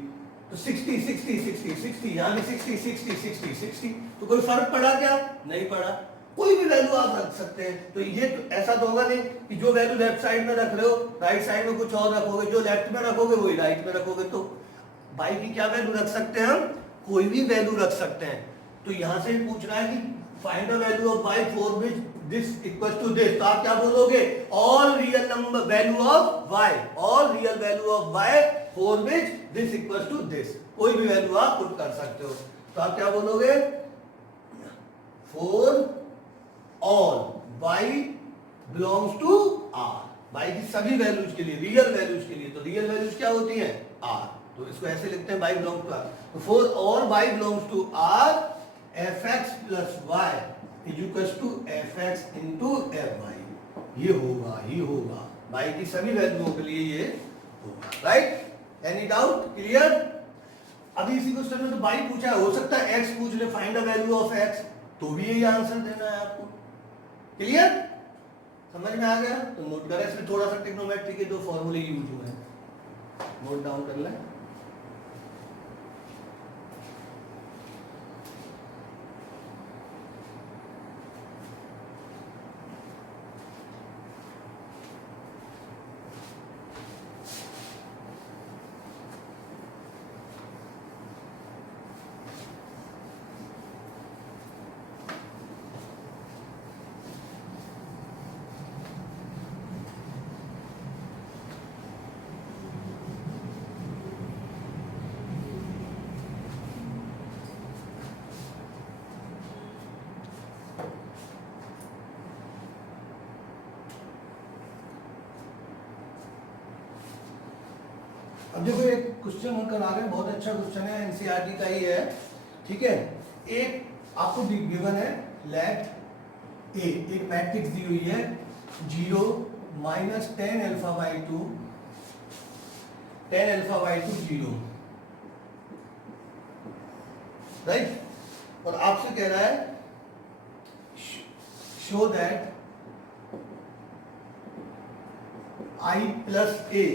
तो 60 60 60 60 यहाँ भी 60 60 60 60, तो कोई फर्क पड़ा क्या, नहीं पड़ा। कोई भी वैल्यू आप रख सकते हैं, तो ये तो ऐसा तो होगा नहीं कि जो वैल्यू लेफ्ट साइड में रख रहे हो राइट साइड में कुछ और रखोगे, जो लेफ्ट में रखोगे वही राइट में रखोगे, तो y की क्या वैल्यू रख सकते हैं हम, कोई भी वैल्यू रख सकते हैं। तो यहां से पूछ रहा है कि find the value of y for which this equal to this, तो आप क्या बोलोगे, all real number value of y, all real value of y for which this equal to this, कोई भी वैल्यू आप पुट कर सकते हो। तो आप क्या बोलोगे, for all y belongs to r, y की सभी वैल्यूज के लिए, रियल वैल्यूज के लिए, तो रियल वैल्यूज क्या होती हैं, r, तो इसको ऐसे लिखते हैं y बिलोंग्स टू r, तो for all y belongs to r fx plus y is equal to fx into fy, ये होगा, ये होगा, y की सभी वैल्यूओं के लिए ये होगा, राइट। Any doubt, clear. अभी इसी क्वेश्चन में तो y पूछा है, हो सकता है x पूछ ले, find the value of x, तो भी यही आंसर देना है आपको, क्लियर, समझ में आ गया। तो नोट करें, इसमें थोड़ा सा ट्रिग्नोमेट्री के दो फॉर्मूले यूज हुए हैं, नोट डाउन कर लें। अब देखो एक क्वेश्चन हम करा रहे हैं, बहुत अच्छा क्वेश्चन है, एनसीईआरटी का ही है, ठीक है। एक आपको गिवन है, लेट ए, एक मैट्रिक्स दी हुई है 0 minus 10 alpha by 2, 10 alpha by 2 0, right, और आपसे कह रहा है show that I plus A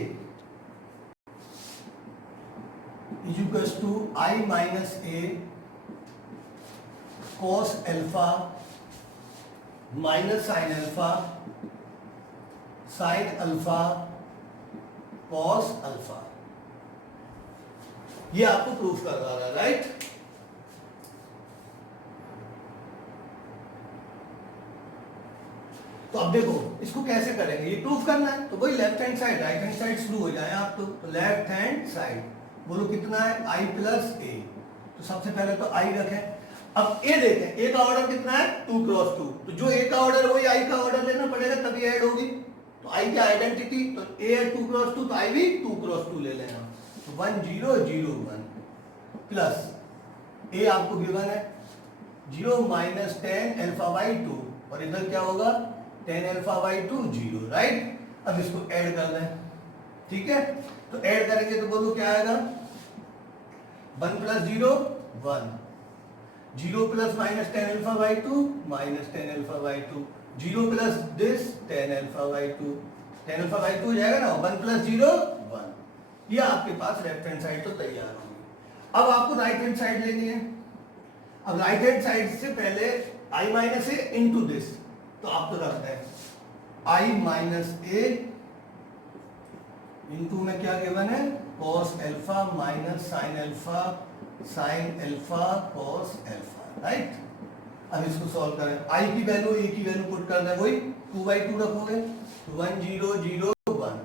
is equals to I minus a cos alpha minus sin alpha sin alpha cos alpha, ये आपको प्रूफ कर रहा है, राइट। तो अब देखो इसको कैसे करेंगे, ये प्रूफ करना है, तो वही left hand side right hand side शुरू हो जाए आप, तो लेफ्ट हैंड साइड बोलो कितना है, i प्लस ए, तो सबसे पहले तो i रखें। अब a देखें, a का ऑर्डर कितना है 2 क्रॉस 2, तो जो a का ऑर्डर वही i का ऑर्डर लेना पड़ेगा, तभी ऐड होगी। तो i की आइडेंटिटी, तो a है 2 क्रॉस 2, तो i भी 2 क्रॉस 2 ले लेना, तो 1 0 0 1 प्लस a आपको गिवन है 0 माइनस 10 अल्फा बाई 2, और इधर क्या होगा 10 अल्फा बाई 2 0, राइट। अब इसको ऐड कर लें, ठीक है, तो ऐड करेंगे तो बोलो क्या आएगा, 1 plus 0 1, 0 plus minus 10 alpha by 2 minus 10 alpha by 2, 0 plus this 10 alpha by 2, 10 alpha by 2 हो जाएगा ना, 1 प्लस 0 1, ये आपके पास लेफ्ट हैंड साइड तो तैयार होगी। अब आपको राइट हैंड साइड लेनी है। अब राइट हैंड साइड से पहले i minus A into this, तो आप तो रखते हैं i माइनस ए इंटू में क्या गिवन है, cos alpha minus sine alpha sine alpha cos alpha, right. अब इसको सॉल्व करें, i की वैल्यू a की वैल्यू पुट करना है, वही 2/2 रखोगे, 1 0 0 1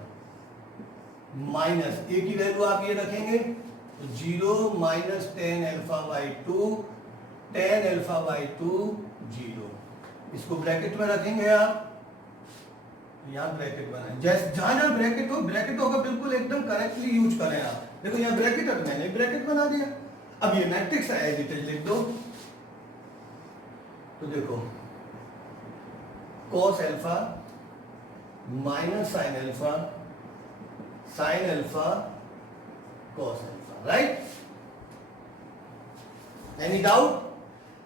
माइनस a की वैल्यू आप ये रखेंगे, तो 0 minus 10 alpha by 2 10 alpha by 2 0, इसको ब्रैकेट में रखेंगे आप, यहाँ ब्रैकेट बनाए, जैसे जहां जहां ब्रैकेट हो, ब्रैकेट होगा बिल्कुल एकदम करेक्टली यूज करें आप। देखो यहाँ ब्रैकेट है, मैंने ब्रैकेट बना दिया। अब ये मैट्रिक्स है, एज इट इज लिख दो, तो देखो cos alpha minus sine alpha sine alpha cos alpha, right. Any doubt.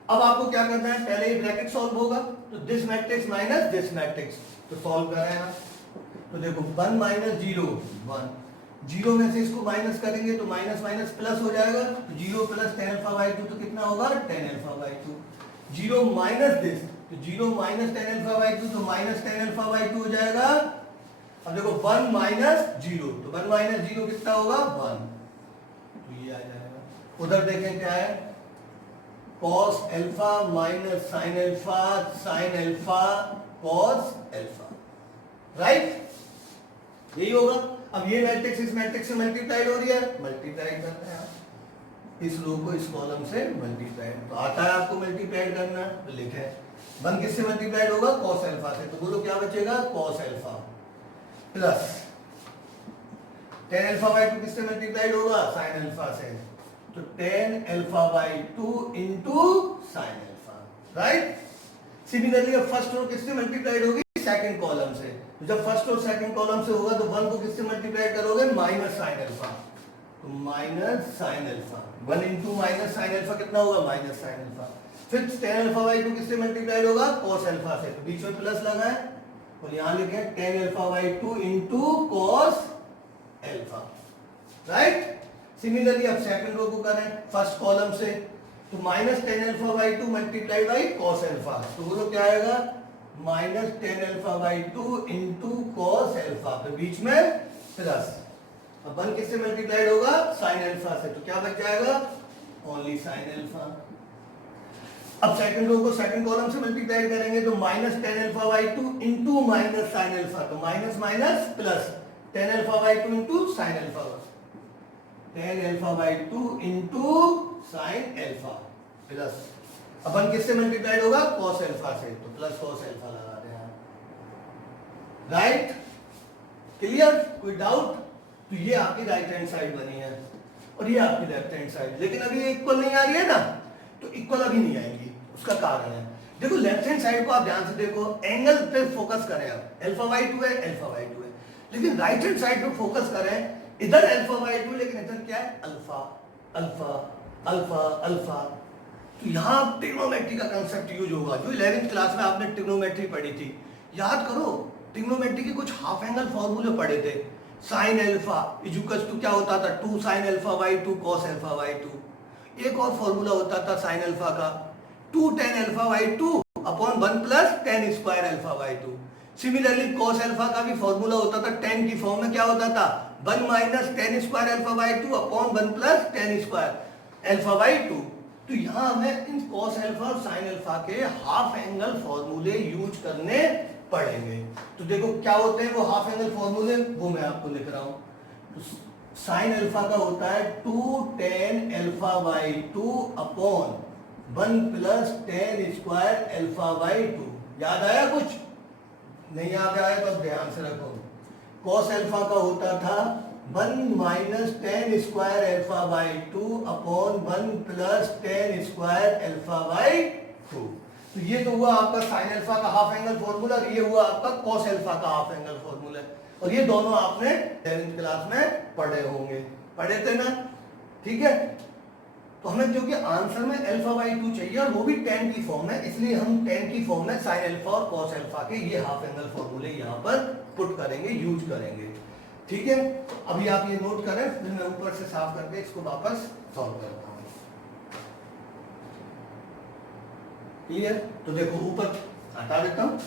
अब आपको क्या करना है, पहले ये ब्रैकेट सॉल्व होगा, तो this matrix minus this matrix, तो सॉल्व करें आप, तो देखो 1 माइनस 0 1, 0 में से इसको माइनस करेंगे तो माइनस माइनस प्लस हो जाएगा, तो 0 प्लस 10 अल्फा बाई 2 तो कितना होगा 10 अल्फा बाई 2, 0 माइनस दिस, तो 0 माइनस 10 अल्फा बाई 2 तो माइनस 10 अल्फा बाई 2 हो जाएगा। अब देखो 1 माइनस 0, तो 1 माइनस 0 कितना होगा 1, तो ये आ जाएगा। उधर देखें क्या है, cos alpha minus sine alpha, sine alpha cos alpha, right, यही होगा। अब ये मैट्रिक्स इस मैट्रिक्स से मल्टीप्लाइड हो रही है, मल्टीप्लाइड करते हैं आप इस रो को इस कॉलम से मल्टीप्लाइड, तो आता है आपको मल्टीप्लाइड करना, तो लिखे 1 किससे मल्टीप्लाइड होगा, cos अल्फा से, तो बोलो क्या बचेगा, cos alpha plus tan alpha by 2 किससे मल्टीप्लाइड होगा, sin अल्फा से, तो tan alpha by 2 into sin alpha, right. Similarly अब फर्स्ट रो किससे मल्टीप्लाइड होगी, सेकंड कॉलम से, तो जब फर्स्ट और सेकंड कॉलम से होगा तो 1 को किससे मल्टीप्लाई करोगे, माइनस साइन अल्फा, तो minus sine alpha, 1 into minus sine alpha कितना होगा, माइनस साइन अल्फा। फिर tan अल्फा बाई 2 किससे मल्टीप्लाइड होगा, cos अल्फा से, तो बीच में प्लस लगा है और यहां लिखे tan alpha by 2 into cos alpha, right. Similarly अब सेकंड रो को करें फर्स्ट कॉलम से, तो minus tan alpha by 2 multiply by cos alpha, तो बोलो क्या आएगा, minus tan alpha by 2 into cos alpha, फिर बीच में प्लस, अब 1 किससे मल्टीप्लाइड होगा, sin अल्फा से, तो क्या बच जाएगा, ओनली sin अल्फा। अब सेकंड रो को सेकंड कॉलम से मल्टीप्लाई करेंगे तो minus tan alpha by 2 into minus sin alpha, तो minus minus plus tan alpha by 2 into sin alpha, tan alpha by 2 into sin alpha plus, अपन किससे multiplied होगा, cos alpha से, तो प्लस cos अल्फा लगा रहे हैं, राइट, क्लियर, कोई डाउट। तो ये आपकी राइट हैंड साइड बनी है और ये आपकी लेफ्ट हैंड साइड, लेकिन अभी इक्वल नहीं आ रही है ना, तो इक्वल अभी नहीं आएंगी, उसका कारण है, देखो लेफ्ट हैंड साइड को आप ध्यान से देखो, एंगल पे फोकस करें आप, अल्फा बाई 2 है, अल्फा बाई 2 है, लेकिन राइट हैंड साइड पे फोकस करें, इधर अल्फा बाई 2 लेकिन इधर क्या है, अल्फा अल्फा अल्फा अल्फा, तो यहाँ ट्रिग्नोमेट्री का कंसेप्ट यूज होगा, जो 11th क्लास में आपने ट्रिग्नोमेट्री पढ़ी थी, याद करो, ट्रिग्नोमेट्री के कुछ हाफ एंगल फॉर्मूले पढ़े थे, साइन अल्फा इक्वल्स टू क्या होता था, 2 sine alpha by 2 cos alpha by 2, एक और फॉर्मूला होता था साइन अल्फा का, 2 tan alpha by 2 upon 1 plus tan square alpha by 2। Similarly cos alpha का भी फॉर्मूला होता था tan की फॉर्म में, क्या होता था, 1 minus tan square alpha by 2 upon 1 plus tan square alpha by 2। तो यहाँ हमें इन cos अल्फा और sin अल्फा के हाफ एंगल फॉर्मूले यूज करने पड़ेंगे। तो देखो क्या होते हैं वो हाफ एंगल फॉर्मूले, वो मैं आपको लिख रहा हूँ। तो साइन अल्फा का होता है 2 tan alpha by 2 upon 1 plus tan square alpha by 2। याद आया, कुछ नहीं याद आया तो ध्यान से रखो। cos अल्फा का होता था 1 minus tan square alpha by 2 upon 1 plus tan square alpha by 2। तो ये तो हुआ आपका साइन अल्फा का हाफ एंगल फॉर्मूला, और ये हुआ आपका cos अल्फा का हाफ एंगल फॉर्मूला, और ये दोनों आपने 10th क्लास में पढ़े होंगे, पढ़े थे ना, ठीक है। तो हमें जो कि आंसर में अल्फा बाई 2 चाहिए, और वो भी tan की फॉर्म में, इसलिए हम tan की फॉर्म में साइन अल्फा और cos अल्फा के ये हाफ एंगल फॉर्मूले यहाँ पर पुट करेंगे, यूज करेंगे, ठीक है। अभी आप ये नोट करें, फिर मैं ऊपर से साफ करके इसको वापस सॉल्व करता हूँ, क्लियर। तो देखो ऊपर हटा देता हूँ,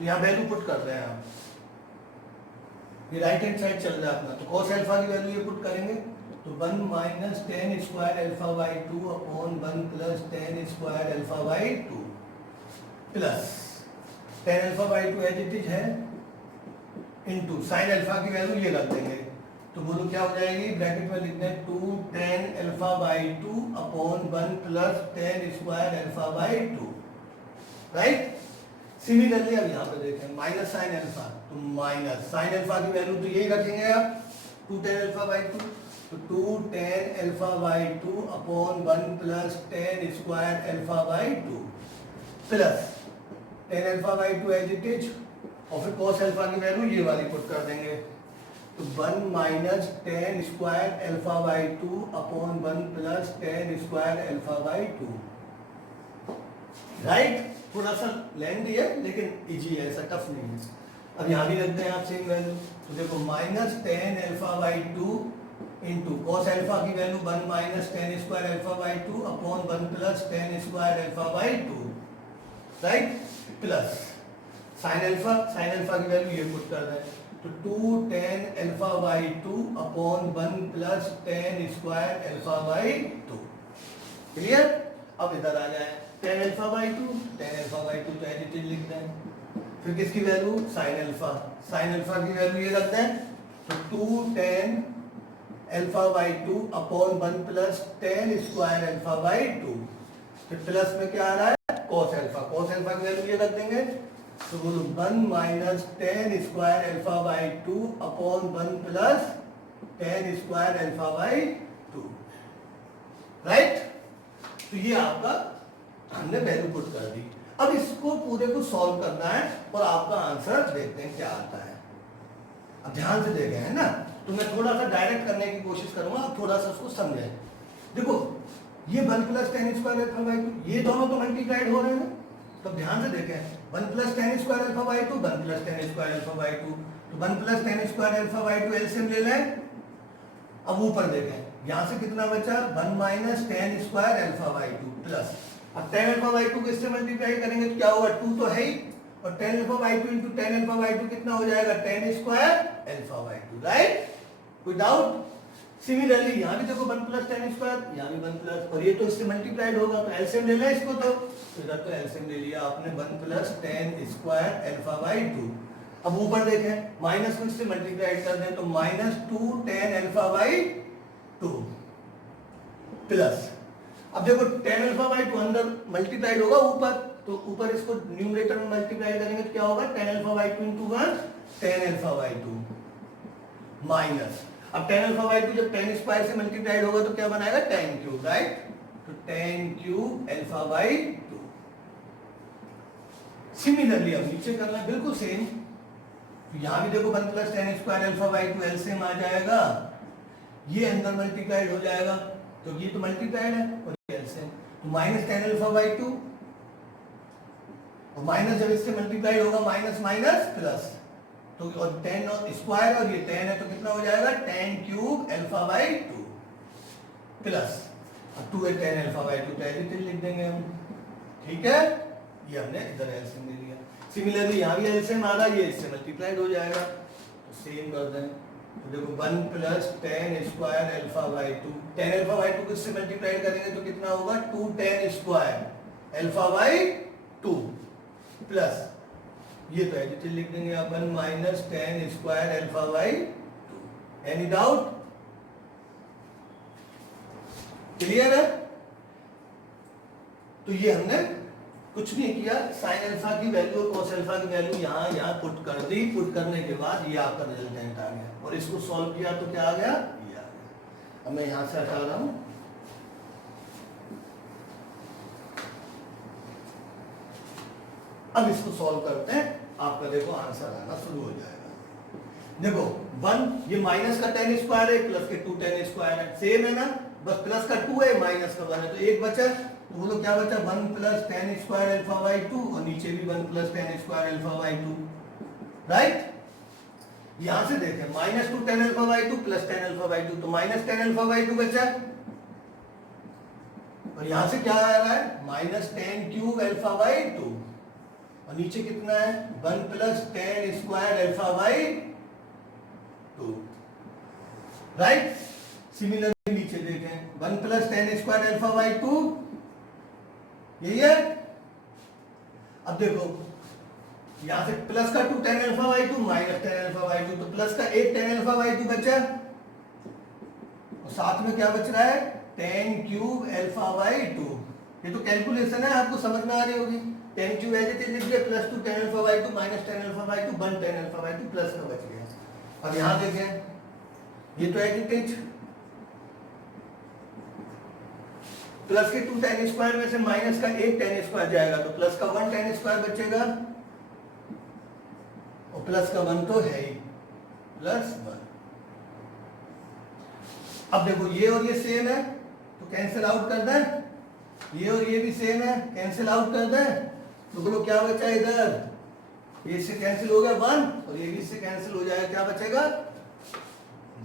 तो यहाँ वैल्यू पुट कर रहे हैं हम, ये राइट हैंड साइड चल रहा है अपना, तो cos अल्फा की वैल्यू ये पुट करेंगे, तो 1 minus tan square alpha by 2 upon 1 plus tan square alpha by 2 plus tan alpha by 2 as it is है इनटू साइन अल्फा की वैल्यू ये रख देंगे, तो बोलो क्या हो जाएगी, ब्रैकेट में लिखते हैं 2 tan alpha by 2 upon 1 plus tan square alpha by 2, right. Similarly अब यहाँ पे देखें माइनस साइन अल्फा, तो माइनस साइन अल्फा की वैल्यू तो यही रखेंगे आप, 2 tan अल्फा बाई 2, तो 2 tan alpha by 2 upon 1 plus tan square alpha by 2 plus tan alpha by 2 as it is, और फिर cos अल्फा की वैल्यू ये वाली पुट कर देंगे, तो 1 minus tan square alpha by 2 upon 1 plus tan square alpha by 2 right, थोड़ा सा लेंथी है लेकिन इजी है, ऐसा टफ नहीं है। अब यहाँ भी रखते हैं आप सेम वैल्यू, तो देखो minus tan alpha by two into cos alpha की value 1 minus tan square alpha by two upon 1 plus tan square alpha by two, right, plus sine alpha की वैल्यू ये पुट कर रहे हैं, तो 2 tan alpha by two upon 1 plus tan square alpha by two. Clear? अब इधर आ जाए टेन अल्फा बाई टू तो एज इट इज लिख दें, फिर किसकी वैल्यू साइन अल्फा की वैल्यू ये रखते हैं, तो 2 tan alpha by two upon 1 plus tan square alpha by to, फिर प्लस में क्या आ रहा है कॉस अल्फा की वैल्यू ये रख देंगे, तो बोलो 1 minus tan square alpha by two upon 1 plus tan square alpha by two, right. तो ये आपका हमने वैल्यू पुट कर दी। अब इसको पूरे को सॉल्व करना है और आपका आंसर देखते हैं क्या आता है। अब ध्यान से देखें, है ना, तो मैं थोड़ा सा डायरेक्ट करने की कोशिश करूंगा, थोड़ा सा उसको समझें। देखो ये 1 plus tan square alpha by to, ये दोनों तो मल्टीप्लाइड हो रहे हैं, तो ध्यान से देखें 1 plus tan square alpha by two 1 plus tan square alpha by two, तो 1 plus tan square alpha by two LCM ले लें। अब ऊपर देखें यहां से कितना बचा 1 minus tan square alpha by two plus, अब टेन अल्फा बाई टू किससे मल्टीप्लाई करेंगे तो क्या होगा 2 तो है ही, और ten alpha by two into ten alpha by to कितना हो जाएगा 10 square alpha by two, right, कोई डाउट? सिमिलरली यहाँ भी देखो 1 प्लस टेन स्क्वायर, यहाँ भी 1 प्लस, और ये तो इससे मल्टीप्लाइड होगा तो एलसीएम ले लें इसको, तो इधर तो एलसीएम ले लिया आपने 1 plus tan square alpha by to. अब ऊपर देखें माइनस को इससे मल्टीप्लाइड कर दें तो minus 2 tan alpha by two plus, अब देखो टेन अल्फा बाई टू अंदर मल्टीप्लाइड होगा ऊपर, तो ऊपर इसको न्यूमरेटर में मल्टीप्लाई करेंगे तो क्या होगा tan alpha by two into one tan alpha by two minus, अब टेन अल्फा बाई टू जब टेन स्क्वायर से मल्टीप्लाइड होगा तो क्या बनाएगा टेन क्यूब, राइट, तो tan cube alpha by two. Similarly अब नीचे करना बिल्कुल सेम, यहां भी देखो 1 plus tan square alpha by two LCM आ जाएगा, ये अंदर मल्टीप्लाइड हो जाएगा, तो ये तो मल्टीप्लाइड है और ये एलसीएम, तो minus tan alpha by two, और माइनस जब इससे मल्टीप्लाइड होगा माइनस माइनस प्लस, तो और टेन स्क्वायर और ये 10 है तो कितना हो जाएगा ten cube alpha by two plus, अब 2 है टेन अल्फा बाई टू तो लिख देंगे हम, ठीक है, ये हमने इधर एलसीएम ले लिया। सिमिलरली यहाँ भी एलसीएम आ रहा है, ये इससे मल्टीप्लाइड हो जाएगा, तो सेम कर दें, तो देखो 1 plus tan square alpha by to, ten alpha by to किससे मल्टीप्लाइड करेंगे तो कितना होगा 2 ten square alpha by two plus, ये तो एज इट इज लिख देंगे आप 1 minus tan square alpha by to. Any doubt? Clear है? तो ये हमने कुछ नहीं किया, साइन अल्फा की वैल्यू और कॉस अल्फा की वैल्यू यहाँ पुट कर दी, पुट करने के बाद ये आपका रिजल्टेंट आ गया, और इसको सॉल्व किया तो क्या आ गया, ये आ गया। अब मैं यहां से हटा रहा हूं, अब इसको सॉल्व करते हैं, आपका देखो आंसर आना शुरू हो जाएगा। देखो 1 ये माइनस का टेन स्क्वायर है प्लस के 2 टेन स्क्वायर है, सेम है ना, बस प्लस का 2 है माइनस का 1 है, तो एक बचा, तो बोलो क्या बचा 1 plus tan square alpha by two, और नीचे भी 1 plus tan square alpha by two, right. यहां से देखें minus 2 tan alpha by two plus tan alpha by two, तो minus tan alpha by two बचा, और यहां से क्या आ रहा है minus tan cube alpha by two, और नीचे कितना है 1 plus tan square alpha by two, right. Similarly नीचे देखें 1 plus tan square alpha by to, यही है। अब देखो यहां से प्लस का 2 tan alpha by two minus tan alpha by two, तो प्लस का 1 टेन अल्फा बाई टू बचा, और साथ में क्या बच रहा है ten cube alpha by to. ये तो कैलकुलेशन है, आपको समझ में आ रही होगी, tan cube as it is लिख दिया, plus 2 tan alpha by two minus tan alpha by two 1 tan alpha by two plus का बच गया। अब यहां देखें ये तो एज इट इज प्लस के 2 टेन स्क्वायर में से माइनस का 1 टेन स्क्वायर जाएगा, तो प्लस का 1 टेन स्क्वायर बचेगा, और प्लस का 1 तो है ही प्लस 1। अब देखो ये और ये सेम है तो कैंसिल आउट कर दें, ये और ये भी सेम है, कैंसिल आउट कर दें तो बोलो क्या बचा इधर, ये इससे कैंसिल हो गया 1 और ये भी इससे कैंसिल हो जाएगा, क्या बचेगा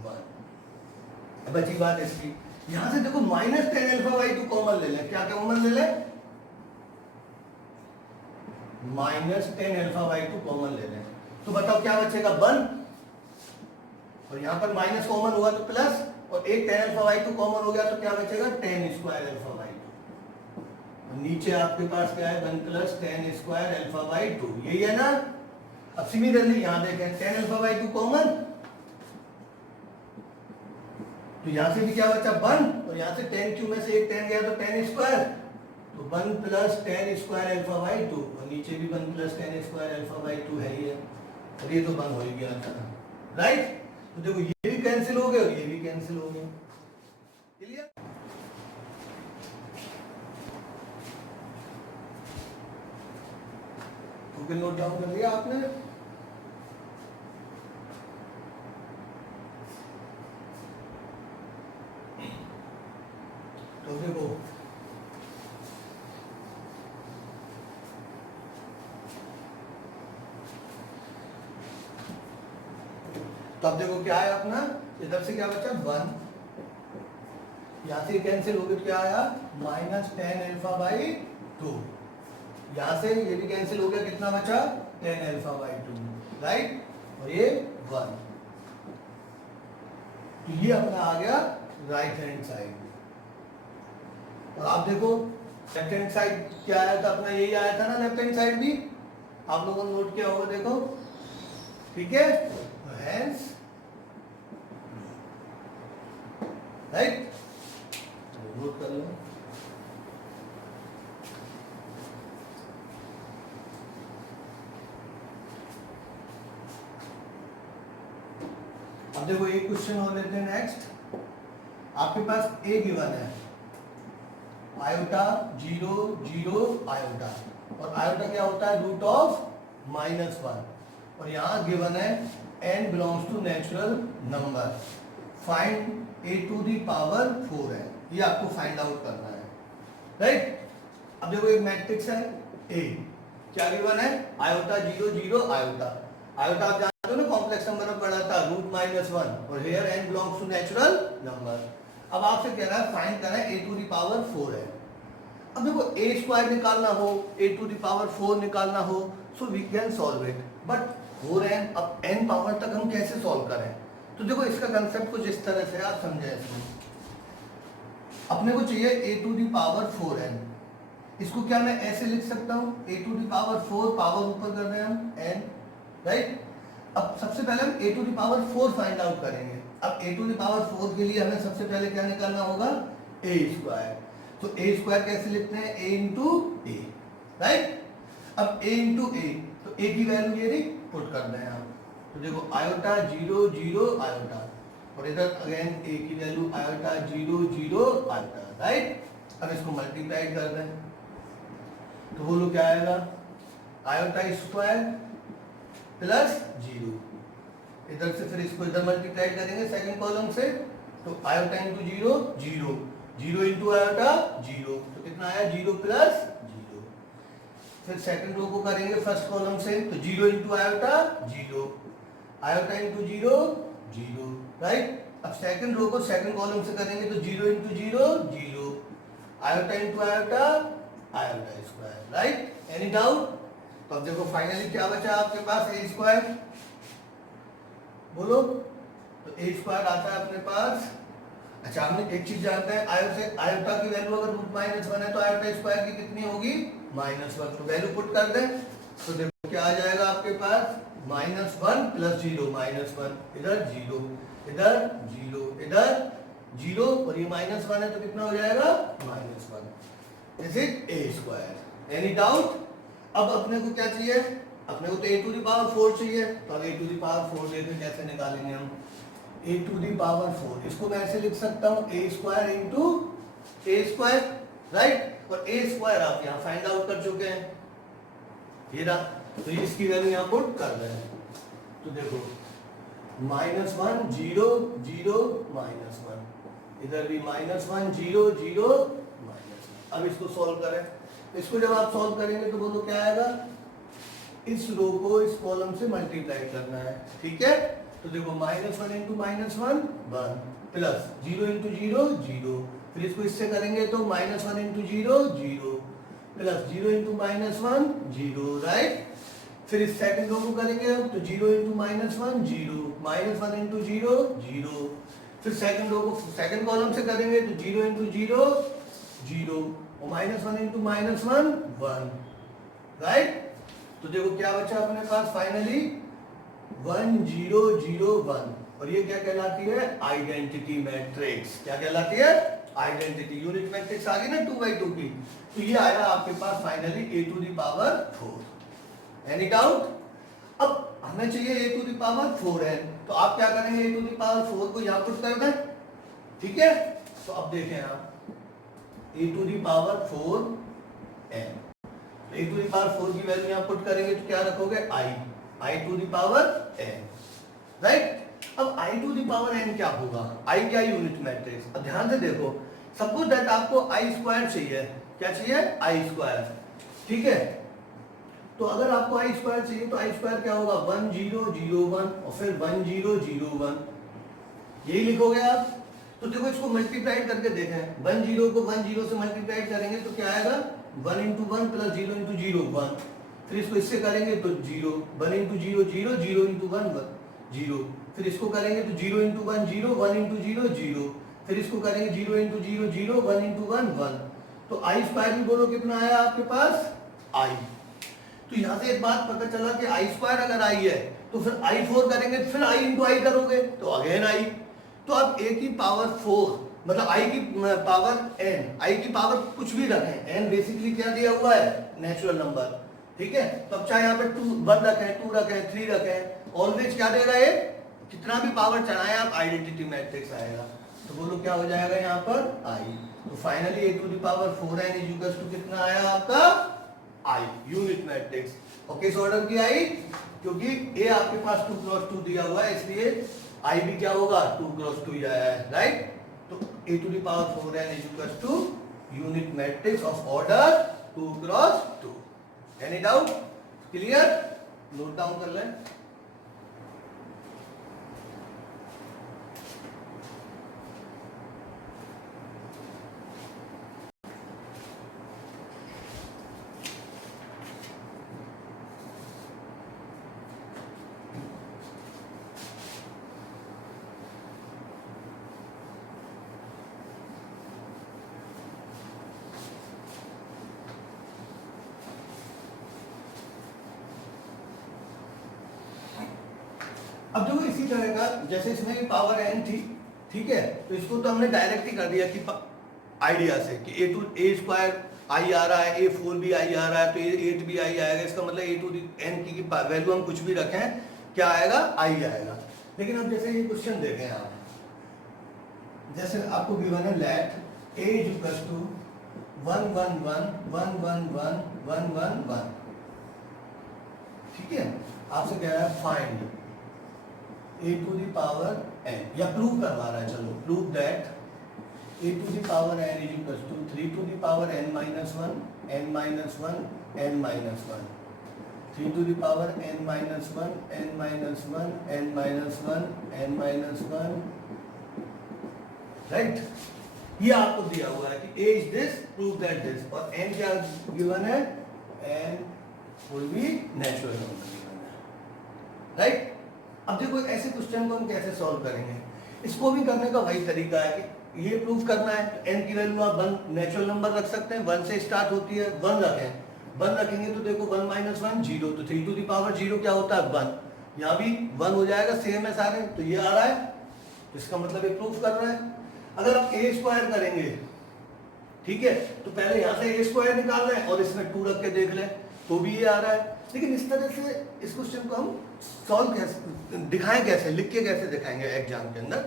1। बची बात इसकी, यहां से देखो minus tan alpha by 2 common ले लें, क्या कॉमन ले लें, minus tan alpha by 2 common ले लें, तो बताओ क्या बचेगा 1 और यहाँ पर माइनस कॉमन हुआ तो प्लस, और एक टेन अल्फा बाई 2 कॉमन हो गया तो क्या बचेगा टेन स्क्वायर अल्फा बाई 2। नीचे आपके पास क्या है 1 plus tan square alpha by 2, यही है ना। अब सिमिलरली यहाँ देखें टेन अल्फा बाई 2 कॉमन, तो यहाँ से भी क्या बचा 1 और यहाँ से 10 क्यू में से एक 10 गया तो 10 स्क्वायर, तो 1 plus tan square alpha by 2 और नीचे भी 1 plus tan square alpha by 2 है ही है, और ये तो 1 हो ही गया था, राइट। तो देखो ये भी कैंसिल हो गए और ये भी कैंसिल हो गए, क्लियर। ओके, नोट डाउन कर लिया आपने। तो देखो तो अब देखो क्या है अपना, इधर से क्या बचा 1, यहां से कैंसिल हो गया तो क्या आया माइनस टेन अल्फा बाई 2, यहां से ये भी कैंसिल हो गया, कितना बचा 10 अल्फा बाई 2, राइट, और ये 1, तो ये अपना आ गया राइट हैंड साइड। और आप देखो लेफ्ट हैंड साइड क्या आया था अपना, यही आया था ना लेफ्ट हैंड साइड भी, आप लोगों ने नोट किया होगा, देखो ठीक है, तो हैंस राइट, नोट कर लो। अब देखो एक क्वेश्चन और लेते हैं नेक्स्ट। आपके पास ए गिवन है आयोटा 0 0 आयोटा, और आयोटा क्या होता है रूट ऑफ -1, और यहाँ गिवन है n belongs to natural number, find a to the power 4 है, ये आपको फाइंड आउट करना है, राइट। अब देखो एक मैट्रिक्स है A, क्या गिवन है आयोटा 0 0 आयोटा, आयोटा आप जानते हो ना कॉम्प्लेक्स नंबर में पढ़ा था रूट -1, और here n belongs to natural number. अब आपसे कह रहा है फाइंड करना है a टू दी पावर 4 है। अब देखो a स्क्वायर निकालना हो, a टू दी पावर 4 निकालना हो, so we can solve it, but 4n अब n पावर तक हम कैसे सॉल्व करें, तो देखो इसका कंसेप्ट कुछ इस तरह से आप समझे, इसमें अपने को चाहिए a to the power 4n, इसको क्या मैं ऐसे लिख सकता हूँ a to the power 4, power ऊपर कर रहे हैं हम n, राइट। अब सबसे पहले हम a to the power 4 find out करेंगे। अब a टू दी पावर 4 के लिए हमें सबसे पहले क्या निकालना होगा a स्क्वायर, तो a स्क्वायर कैसे लिखते हैं a इंटू ए, राइट। अब a इंटू ए, तो a की वैल्यू ये पुट कर दें आप, तो देखो आयोटा 0 0 आयोटा, और इधर अगेन a की वैल्यू आयोटा 0 0 आयोटा, राइट। अब इसको मल्टीप्लाई कर दें तो बोलो क्या आएगा आयोटा स्क्वायर प्लस 0, इधर से फिर इसको इधर मल्टीप्लाई करेंगे सेकंड कॉलम से, तो आयोटा इंटू 0 0 0 इंटू आयोटा 0, तो कितना आया 0 प्लस 0, फिर सेकंड रो को करेंगे फर्स्ट कॉलम से, तो 0 into iota 0, iota into 0 0, right. अब सेकंड रो को सेकंड कॉलम से करेंगे तो 0 into 0 0, iota into iota iota square, right. Any doubt. तो अब देखो फाइनली क्या बचा आपके पास a स्क्वायर, बोलो, तो a स्क्वायर आता है अपने पास। अच्छा हमने एक चीज जानते हैं आयोटा की वैल्यू अगर रूट -1 है तो आयोटा स्क्वायर की कितनी होगी -1, तो वैल्यू पुट कर दें तो देखो क्या आ जाएगा आपके पास -1 प्लस 0 -1, इधर 0 इधर 0 इधर 0, और ये -1 है तो कितना हो जाएगा -1, this is a square. Any doubt. अब अपने को क्या चाहिए, अपने को तो a टू दी पावर 4 चाहिए, तो अब a टू दी पावर 4 देखते कैसे निकालेंगे हम a टू दी पावर 4, इसको मैं ऐसे लिख सकता हूँ a square into a square, right. और a स्क्वायर आप यहाँ फाइंड आउट कर चुके हैं, ये रहा, तो इसकी वैल्यू यहाँ पुट कर रहे हैं, तो देखो -1 0 0 -1, इधर भी -1 0 0 -1। अब इसको सॉल्व करें। इसको जब आप सॉल्व करेंगे तो बोलो क्या आएगा, इस रो को इस कॉलम से मल्टीप्लाई करना है, ठीक है। तो देखो -1 इंटू -1 1 प्लस 0 इंटू 0 0, फिर इसको इससे करेंगे तो -1 इंटू 0 0 प्लस 0 इंटू -1 0, राइट। फिर इस सेकंड रो को करेंगे तो 0 इंटू -1 0, -1 इंटू 0 0, फिर सेकंड रो को सेकंड कॉलम से करेंगे तो 0 इंटू 0 0 और -1 इंटू -1 1, राइट। तो देखो क्या बचा अपने पास फाइनली 1 0 0 1, और ये क्या कहलाती है, आइडेंटिटी मैट्रिक्स। क्या कहलाती है, आइडेंटिटी। यूनिट मैट्रिक्स आ गई ना 2/2 की, तो ये आया आपके पास फाइनली a⁴। Any doubt? अब हमें चाहिए a⁴n, तो आप क्या करेंगे, a⁴ को यहां पुट कर दें, ठीक है। तो अब देखें आप a⁴n, a⁴ की वैल्यू यहां पुट करेंगे तो क्या रखोगे, i⁴n, राइट। अब i⁴n क्या होगा, i क्या यूनिट मैट्रिक्स। अब ध्यान से देखो, सपोज दैट आपको i² चाहिए, क्या चाहिए, i², ठीक है। तो अगर आपको i² चाहिए तो i² क्या होगा, 1 0 0 1 और फिर 1 0 0 1, यही लिखोगे आप। तो देखो इसको मल्टीप्लाई करके देखें, 1 0 को 1 0 से मल्टीप्लाई करेंगे तो क्या आएगा, 1 इंटू 1 प्लस 0 इंटू 0 1, फिर इसको इससे करेंगे तो 0, 1 इंटू 0 0 0 इंटू 1 0, फिर इसको करेंगे तो 0 इंटू 1 0 1 इंटू 0 0, फिर इसको करेंगे 0 इंटू 0 0 1 इंटू 1 1। तो i² भी बोलो कितना आया आपके पास, i। तो यहां से एक बात पता चला कि i² अगर i है तो फिर i4 करेंगे, फिर i इंटू i करोगे तो अगेन i। तो अब a की पावर 4 मतलब i की पावर n, i की पावर कुछ भी रखें, n बेसिकली क्या दिया हुआ है, नेचुरल नंबर, ठीक है। तो अब चाहे यहाँ पे 1 रखें, 2 रखें, 3 रखें, ऑलवेज क्या दे रहा है, कितना भी पावर चढ़ाएं आप आइडेंटिटी मैट्रिक्स आएगा। तो बोलो क्या हो जाएगा यहाँ पर, i। तो फाइनली a⁴n इज कितना आया आपका, i, यूनिट मैट्रिक्स। और किस ऑर्डर की आई, क्योंकि a आपके पास 2 क्रॉस 2 दिया हुआ है, इसलिए i भी क्या होगा, 2 क्रॉस 2 ही आया है, राइट। तो a⁴n is unit matrix of order 2 cross 2। Any doubt, clear, note down कर लें। अब देखो इसी तरह का, जैसे इसमें भी पावर n थी, ठीक है, तो इसको तो हमने डायरेक्ट ही कर दिया कि आइडिया से कि a² i आ रहा है, a4 भी i आ रहा है, तो a8 भी i आएगा। इसका मतलब a⁴n की वैल्यू हम कुछ भी रखें क्या आएगा, i आएगा। लेकिन अब जैसे ये क्वेश्चन देखें आप, जैसे आपको गिवन है लेट a = 1 1 1 1 1 1 1 1 1, ठीक है। आपसे कह रहा है फाइंड a⁴n, या प्रूव करवा रहा है, चलो prove that a⁴n = 3 n - 1 n - 1 n - 1 3 n - 1 n - 1 n - 1 n - 1, right. ये आपको दिया हुआ है कि a is this, prove that this, और n क्या गिवन है, n will be natural number given है, राइट। अब देखो ऐसे क्वेश्चन को हम कैसे सॉल्व करेंगे, इसको भी करने का वही तरीका है कि ये प्रूव करना है तो n की वैल्यू आप 1 नेचुरल नंबर रख सकते हैं, 1 से स्टार्ट होती है, 1 रखें, 1 रखेंगे तो देखो 1 - 1 0, तो 3⁴ क्या होता है 1, यहाँ भी 1 हो जाएगा, सेम है सारे, तो ये आ रहा है, तो इसका मतलब ये प्रूफ कर रहा है। अगर आप a² करेंगे, ठीक है, तो पहले यहाँ से a² निकाल रहे हैं और इसमें 2 रख के देख लें तो भी ये आ रहा है। लेकिन इस तरह से इस क्वेश्चन को हम सॉल्व कैसे दिखाएं, कैसे लिख के कैसे दिखाएंगे एग्जाम के अंदर,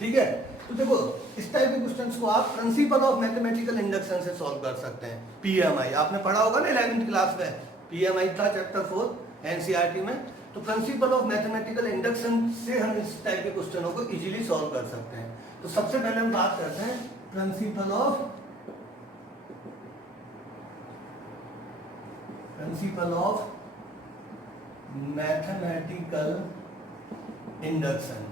ठीक है। तो देखो इस टाइप के क्वेश्चंस को आप प्रिंसिपल ऑफ मैथमेटिकल इंडक्शन से सॉल्व कर सकते हैं। पीएमआई आपने पढ़ा होगा ना 11th क्लास में, पीएमआई था चैप्टर 4 एनसीईआरटी में। तो प्रिंसिपल ऑफ मैथमेटिकल इंडक्शन से हम इस टाइप के क्वेश्चनों को इजीली सॉल्व कर सकते हैं। तो सबसे पहले हम बात करते हैं principle of principle of mathematical induction.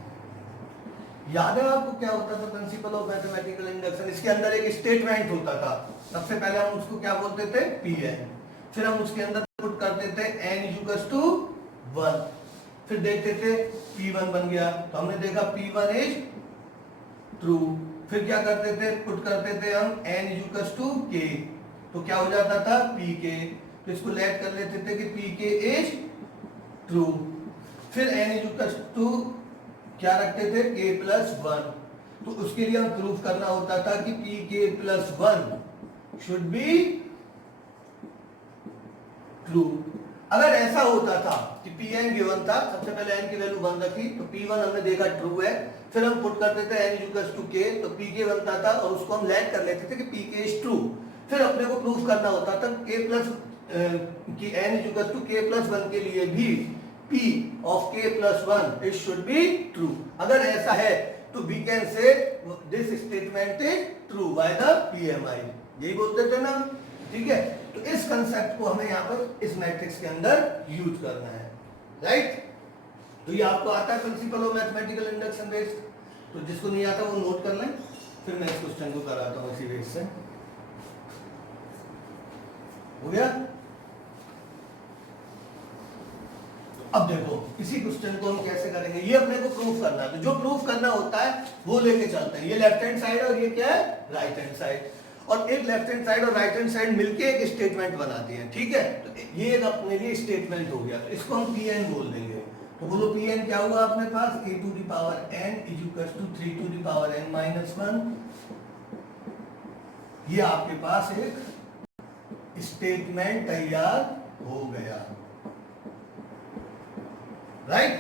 याद है आपको क्या होता था प्रिंसिपल ऑफ मैथमेटिकल इंडक्शन? इसके अंदर एक स्टेटमेंट होता था। सबसे पहले हम उसको क्या बोलते थे? Pn। फिर हम उसके अंदर पुट करते थे n इक्वल्स टू 1। फिर देखते थे P1 बन गया तो हमने देखा P1 इज ट्रू। फिर क्या करते थे? पुट करते थे हम n इक्वल्स टू k, तो क्या हो जाता था? Pk। तो इसको लेट कर लेते थे कि Pk इज ट्रू। फिर n इक्वल्स टू क्या रखते थे? k plus 1। तो उसके लिए हम प्रूफ करना होता था कि Pk plus 1 should be true. अगर ऐसा होता था कि Pn गिवन था, सबसे पहले n की वैल्यू 1 रखी तो P1 हमने देखा ट्रू है, फिर हम पुट करते थे n इक्वल्स टू k, तो Pk बनता था और उसको हम लेट कर लेते थे कि Pk इज ट्रू। फिर अपने को प्रूफ करना होता था k प्लस कि n equals to k plus 1 के लिए भी P of k plus 1 it should be true। अगर ऐसा है तो we can say this statement is true by the PMI। यही बोलते थे ना, ठीक है? तो इस कंसेप्ट को हमें यहाँ पर इस मैट्रिक्स के अंदर यूज करना है, राइट? तो ये आपको आता है principle of mathematical induction based. तो जिसको नहीं आता वो नोट कर लें, फिर मैं इस क्वेश्चन को कराता हूँ इसी बेस से। हो गया? अब देखो इसी क्वेश्चन को हम कैसे करेंगे, ये अपने को प्रूफ करना है। तो जो प्रूफ करना होता है वो लेके चलते हैं। ये लेफ्ट हैंड साइड और ये क्या है? Right hand side. और एक लेफ्ट हैंड साइड और राइट हैंड साइड मिलके एक स्टेटमेंट बनाती है, ठीक है? तो ये एक अपने लिए स्टेटमेंट हो गया, तो इसको हम Pn बोल देंगे। तो बोलो Pn क्या हुआ अपने पास? a to the power n is equal to 3 to the power n minus 1। ये आपके पास एक स्टेटमेंट तैयार हो गया, राइट?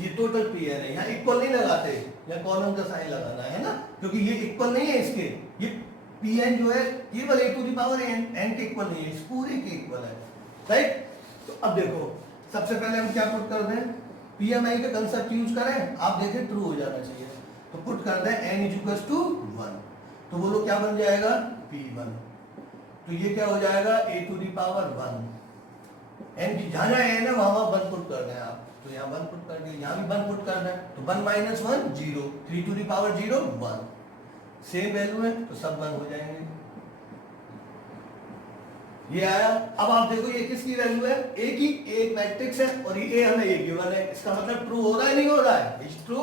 ये टोटल Pn है। यहाँ इक्वल नहीं लगाते, या कॉलम का साइन लगाना है ना, क्योंकि ये इक्वल नहीं है इसके। ये Pn जो है केवल a to the power n के इक्वल नहीं है, इस पूरे के इक्वल है, राइट? तो अब देखो सबसे पहले हम क्या पुट कर दें? PMI का कंसेप्ट यूज करें, आप देखें ट्रू हो जाना चाहिए। तो पुट कर दें n इक्वल्स टू 1। तो बोलो क्या बन जाएगा? P1। तो ये क्या हो जाएगा? a to the power 1। n की जहां जहां n है वहां 1 पुट कर दें आप। तो यहाँ 1 पुट कर दिया, यहाँ भी 1 पुट कर दें। तो 1 minus 1 0, 3 to the power 0 1। Same value है तो सब 1 हो जाएंगे। ये आया। अब आप देखो ये किसकी वैल्यू है? a की। एक मैट्रिक्स है और ये a हमें a गिवन है, इसका मतलब ट्रू हो रहा है नहीं हो रहा है? Is true.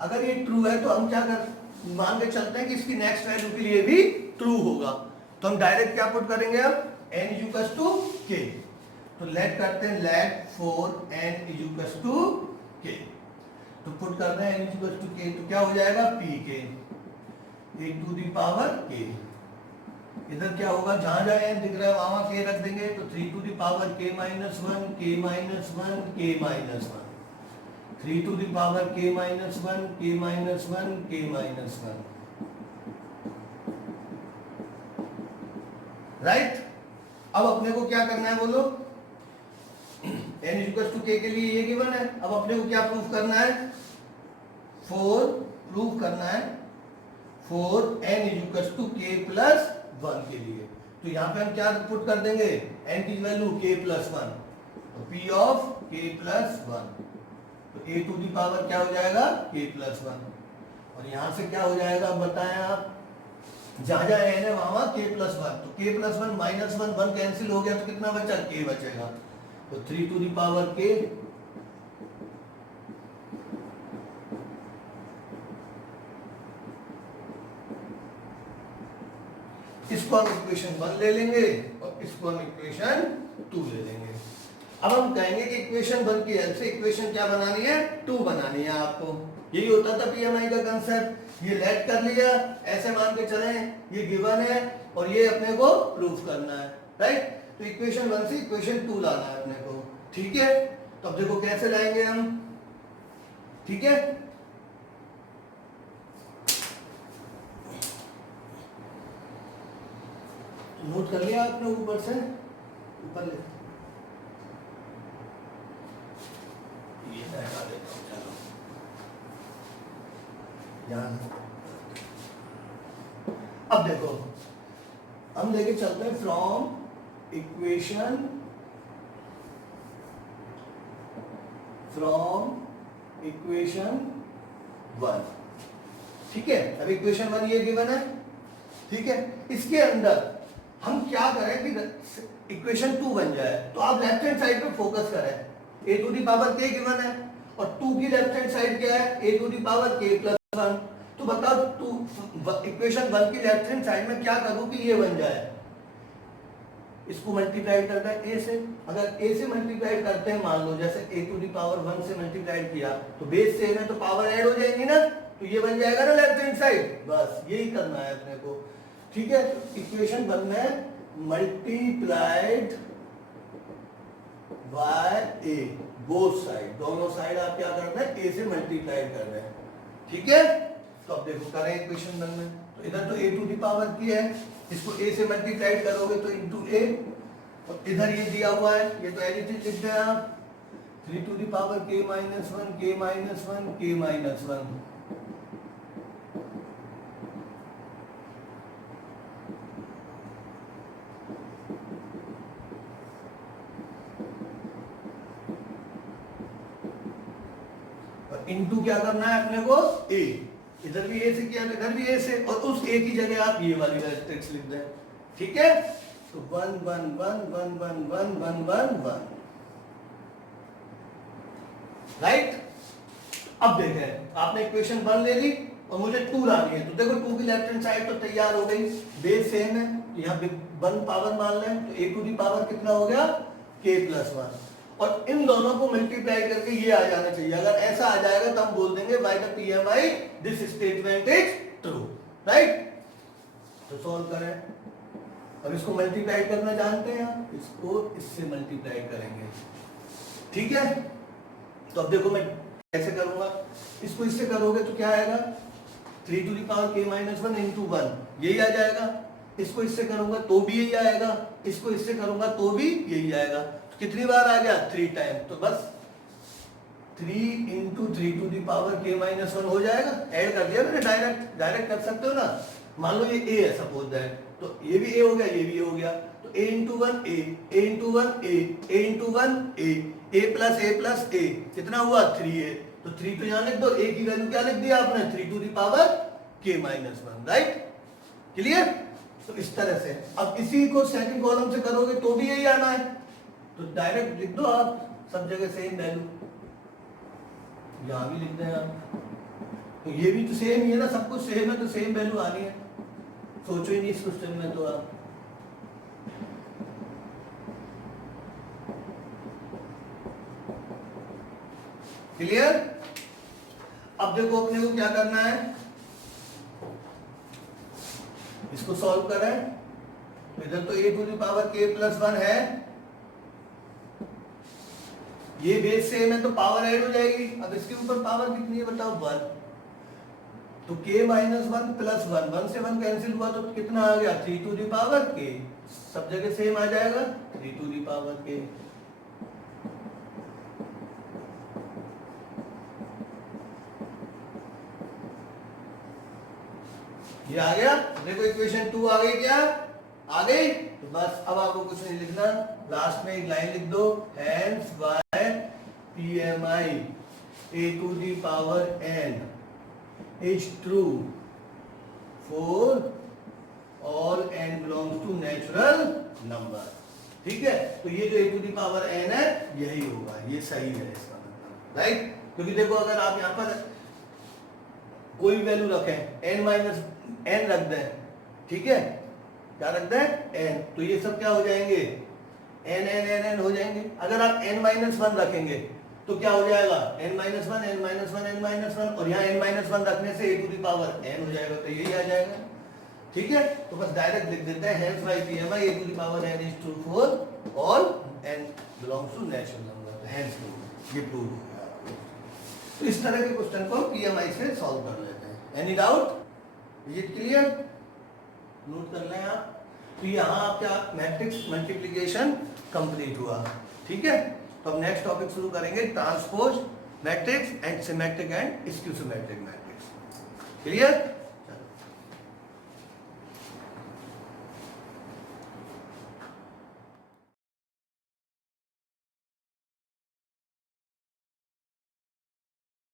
अगर ये ट्रू है तो हम क्या कर मान के चलते हैं कि इसकी नेक्स्ट वैल्यू के लिए भी ट्रू होगा। तो हम डायरेक्ट क्या पुट करेंगे अब? n equals to k। तो लेट करते हैं let for n equals to k। तो पुट करते हैं n इक्वल्स टू k, तो क्या हो जाएगा? pk a to the power k। इधर क्या होगा? जहां जहां n दिख रहा है वहां k रख देंगे। तो 3 to the power k minus 1 k minus 1 k minus 1, 3 to the power k minus 1 k minus 1 k minus 1, right? अब अपने को क्या करना है बोलो? n इक्वल्स टू k के लिए ये गिवन है। अब अपने को क्या प्रूफ करना है? प्रूफ करना है for n equals to k plus 1 के लिए। तो यहाँ पे हम क्या पुट कर देंगे? n की वैल्यू k प्लस 1, तो p ऑफ k प्लस 1। तो a टू दी पावर क्या हो जाएगा? k plus 1। और यहाँ से क्या हो जाएगा अब बताएं आप? जहां जहां n है वहां k प्लस 1। तो k प्लस 1 माइनस 1 1 कैंसिल हो गया, तो कितना बचा? k बचेगा। तो 3 टू दी पावर k, इसको हम इक्वेशन 1 ले लेंगे और इसको हम इक्वेशन 2 ले लेंगे। अब हम कहेंगे कि इक्वेशन 1 की हेल्प से इक्वेशन क्या बनानी है? 2 बनानी है आपको। यही होता था पीएमआई का कंसेप्ट। ये लेट कर लिया, ऐसे मान के चले ये गिवन है और ये अपने को प्रूफ करना है, राइट? तो इक्वेशन 1 से इक्वेशन 2 लाना है अपने को, ठीक है? तो अब देखो कैसे लाएंगे हम, ठीक है? नोट कर लिया आपने ऊपर से? ऊपर ले ये हटा देता हूं, चलो यहाँ। अब देखो हम लेके चलते हैं फ्रॉम इक्वेशन फ्रॉम इक्वेशन 1, ठीक है। अब इक्वेशन 1 ये गिवन है, ठीक है। इसके अंदर हम क्या करें कि इक्वेशन 2 बन जाए, तो आप लेफ्ट हैंड साइड पे फोकस करें। a to the power k given है और 2 की लेफ्ट हैंड साइड क्या है, a to the power k plus 1। तो बताओ इक्वेशन 1 की लेफ्ट हैंड साइड में क्या करूं कि ये बन जाए, इसको मल्टीप्लाई करना है a से। अगर a से मल्टीप्लाई करते हैं, मान लो जैसे a टू दी पावर 1 से मल्टीप्लाई किया तो बेस सेम है तो पावर ऐड हो जाएंगी ना, तो ये बन जाएगा ना लेफ्ट हैंड साइड। बस यही करना है अपने को, ठीक है। इक्वेशन 1 में multiplied by a, both side, दोनों साइड आप क्या करना है, a से मल्टीप्लाई कर रहे हैं, ठीक है। तो अब देखो करें इक्वेशन 1 में, तो इधर तो a टू दी पावर की है, इसको a से मल्टीप्लाई करोगे तो इनटू a, और इधर ये दिया हुआ है, ये तो एज इट इज लिख दें आप, 3 to the power k minus 1 k minus 1 k minus 1। Into क्या करना है अपने को, a, इधर भी a से किया इधर भी a से, और उस a की जगह आप ये वाली मैट्रिक्स लिख दें, ठीक है। तो 1 1 1 1 1 1 1 1 1, राइट। अब देखें, आपने इक्वेशन 1 ले ली और मुझे 2 लानी है, तो देखो 2 की लेफ्ट हैंड साइड तो तैयार हो गई, बेस सेम है, यहाँ 1 पावर मान लें तो a टू दी पावर कितना हो गया, k प्लस 1, और इन दोनों को मल्टीप्लाई करके ये आ जाना चाहिए। अगर ऐसा आ जाएगा तो हम बोल देंगे by the PMI this statement is true, right. तो सॉल्व करें, अब इसको मल्टीप्लाई करना जानते हैं, इसको इससे मल्टीप्लाई करेंगे, ठीक है। तो अब देखो मैं कैसे करूंगा, इसको इससे करोगे तो क्या आएगा, 3 to the power k minus 1 into 1, यही आ जाएगा। इसको इससे करूंगा तो भी यही आएगा, इसको इससे करूंगा तो भी यही आएगा। तो कितनी बार आ गया, 3 टाइम, तो बस 3 into 3 to the power k minus 1 हो जाएगा। ऐड कर दिया मैंने, डायरेक्ट कर सकते हो ना। मान लो ये a है सपोज दैट, तो ये भी a हो गया, ये भी a हो गया, तो a into 1 a, a into 1 a, a into 1 a plus a कितना हुआ, 3a। तो 3 तो यहाँ लिख दो, a की वैल्यू क्या लिख दिया आपने, 3 to the power k minus 1, right, clear. तो इस तरह से अब इसी को सेकंड कॉलम से करोगे तो भी यही आना है, तो डायरेक्ट लिख दो आप, सब जगह सेम वैल्यू, यहां भी लिख दें आप, तो ये भी तो सेम ही है ना, सब कुछ सेम है तो सेम वैल्यू आनी है, सोचो ही नहीं इस क्वेश्चन में तो आप। क्लियर। अब देखो अपने को क्या करना है, इसको सॉल्व करें, तो इधर तो a to the power k plus 1 है, ये बेस सेम है तो पावर ऐड हो जाएगी। अब इसके ऊपर पावर कितनी है बताओ, 1, तो k माइनस 1 प्लस 1, 1 से 1 कैंसिल हुआ तो कितना आ गया, 3 टू दी पावर k, सब जगह सेम आ जाएगा, 3 टू दी पावर k। ये आ गया, देखो इक्वेशन 2 आ गई, क्या आ गई। तो बस अब आपको कुछ नहीं लिखना, लास्ट में एक लाइन लिख दो, hence by PMI a to the power n is true for all n belongs to natural number, ठीक है। तो ये जो a to the power n है यही होगा, ये सही है इसका मतलब, राइट। क्योंकि देखो अगर आप यहाँ पर कोई वैल्यू रखें, n माइनस n रख दें, ठीक है, क्या रख दें, n, तो ये सब क्या हो जाएंगे, n n n n हो जाएंगे। अगर आप n माइनस 1 रखेंगे तो क्या हो जाएगा, n minus 1 n minus 1 n minus 1, और यहाँ n माइनस 1 रखने से a to the power n हो जाएगा, तो यही आ जाएगा, ठीक है। तो बस डायरेक्ट लिख देते हैं, hence by PMI a to the power n is true for all n belongs to natural number, hence ये प्रूव हो गया। तो इस तरह के क्वेश्चन को PMI से सॉल्व कर लेते हैं। Any doubt, is it clear, note कर लें आप। तो यहाँ आपका मैट्रिक्स मल्टीप्लिकेशन कंप्लीट हुआ, ठीक है। तो अब नेक्स्ट टॉपिक शुरू करेंगे, transpose matrix and symmetric and skew symmetric matrix, clear.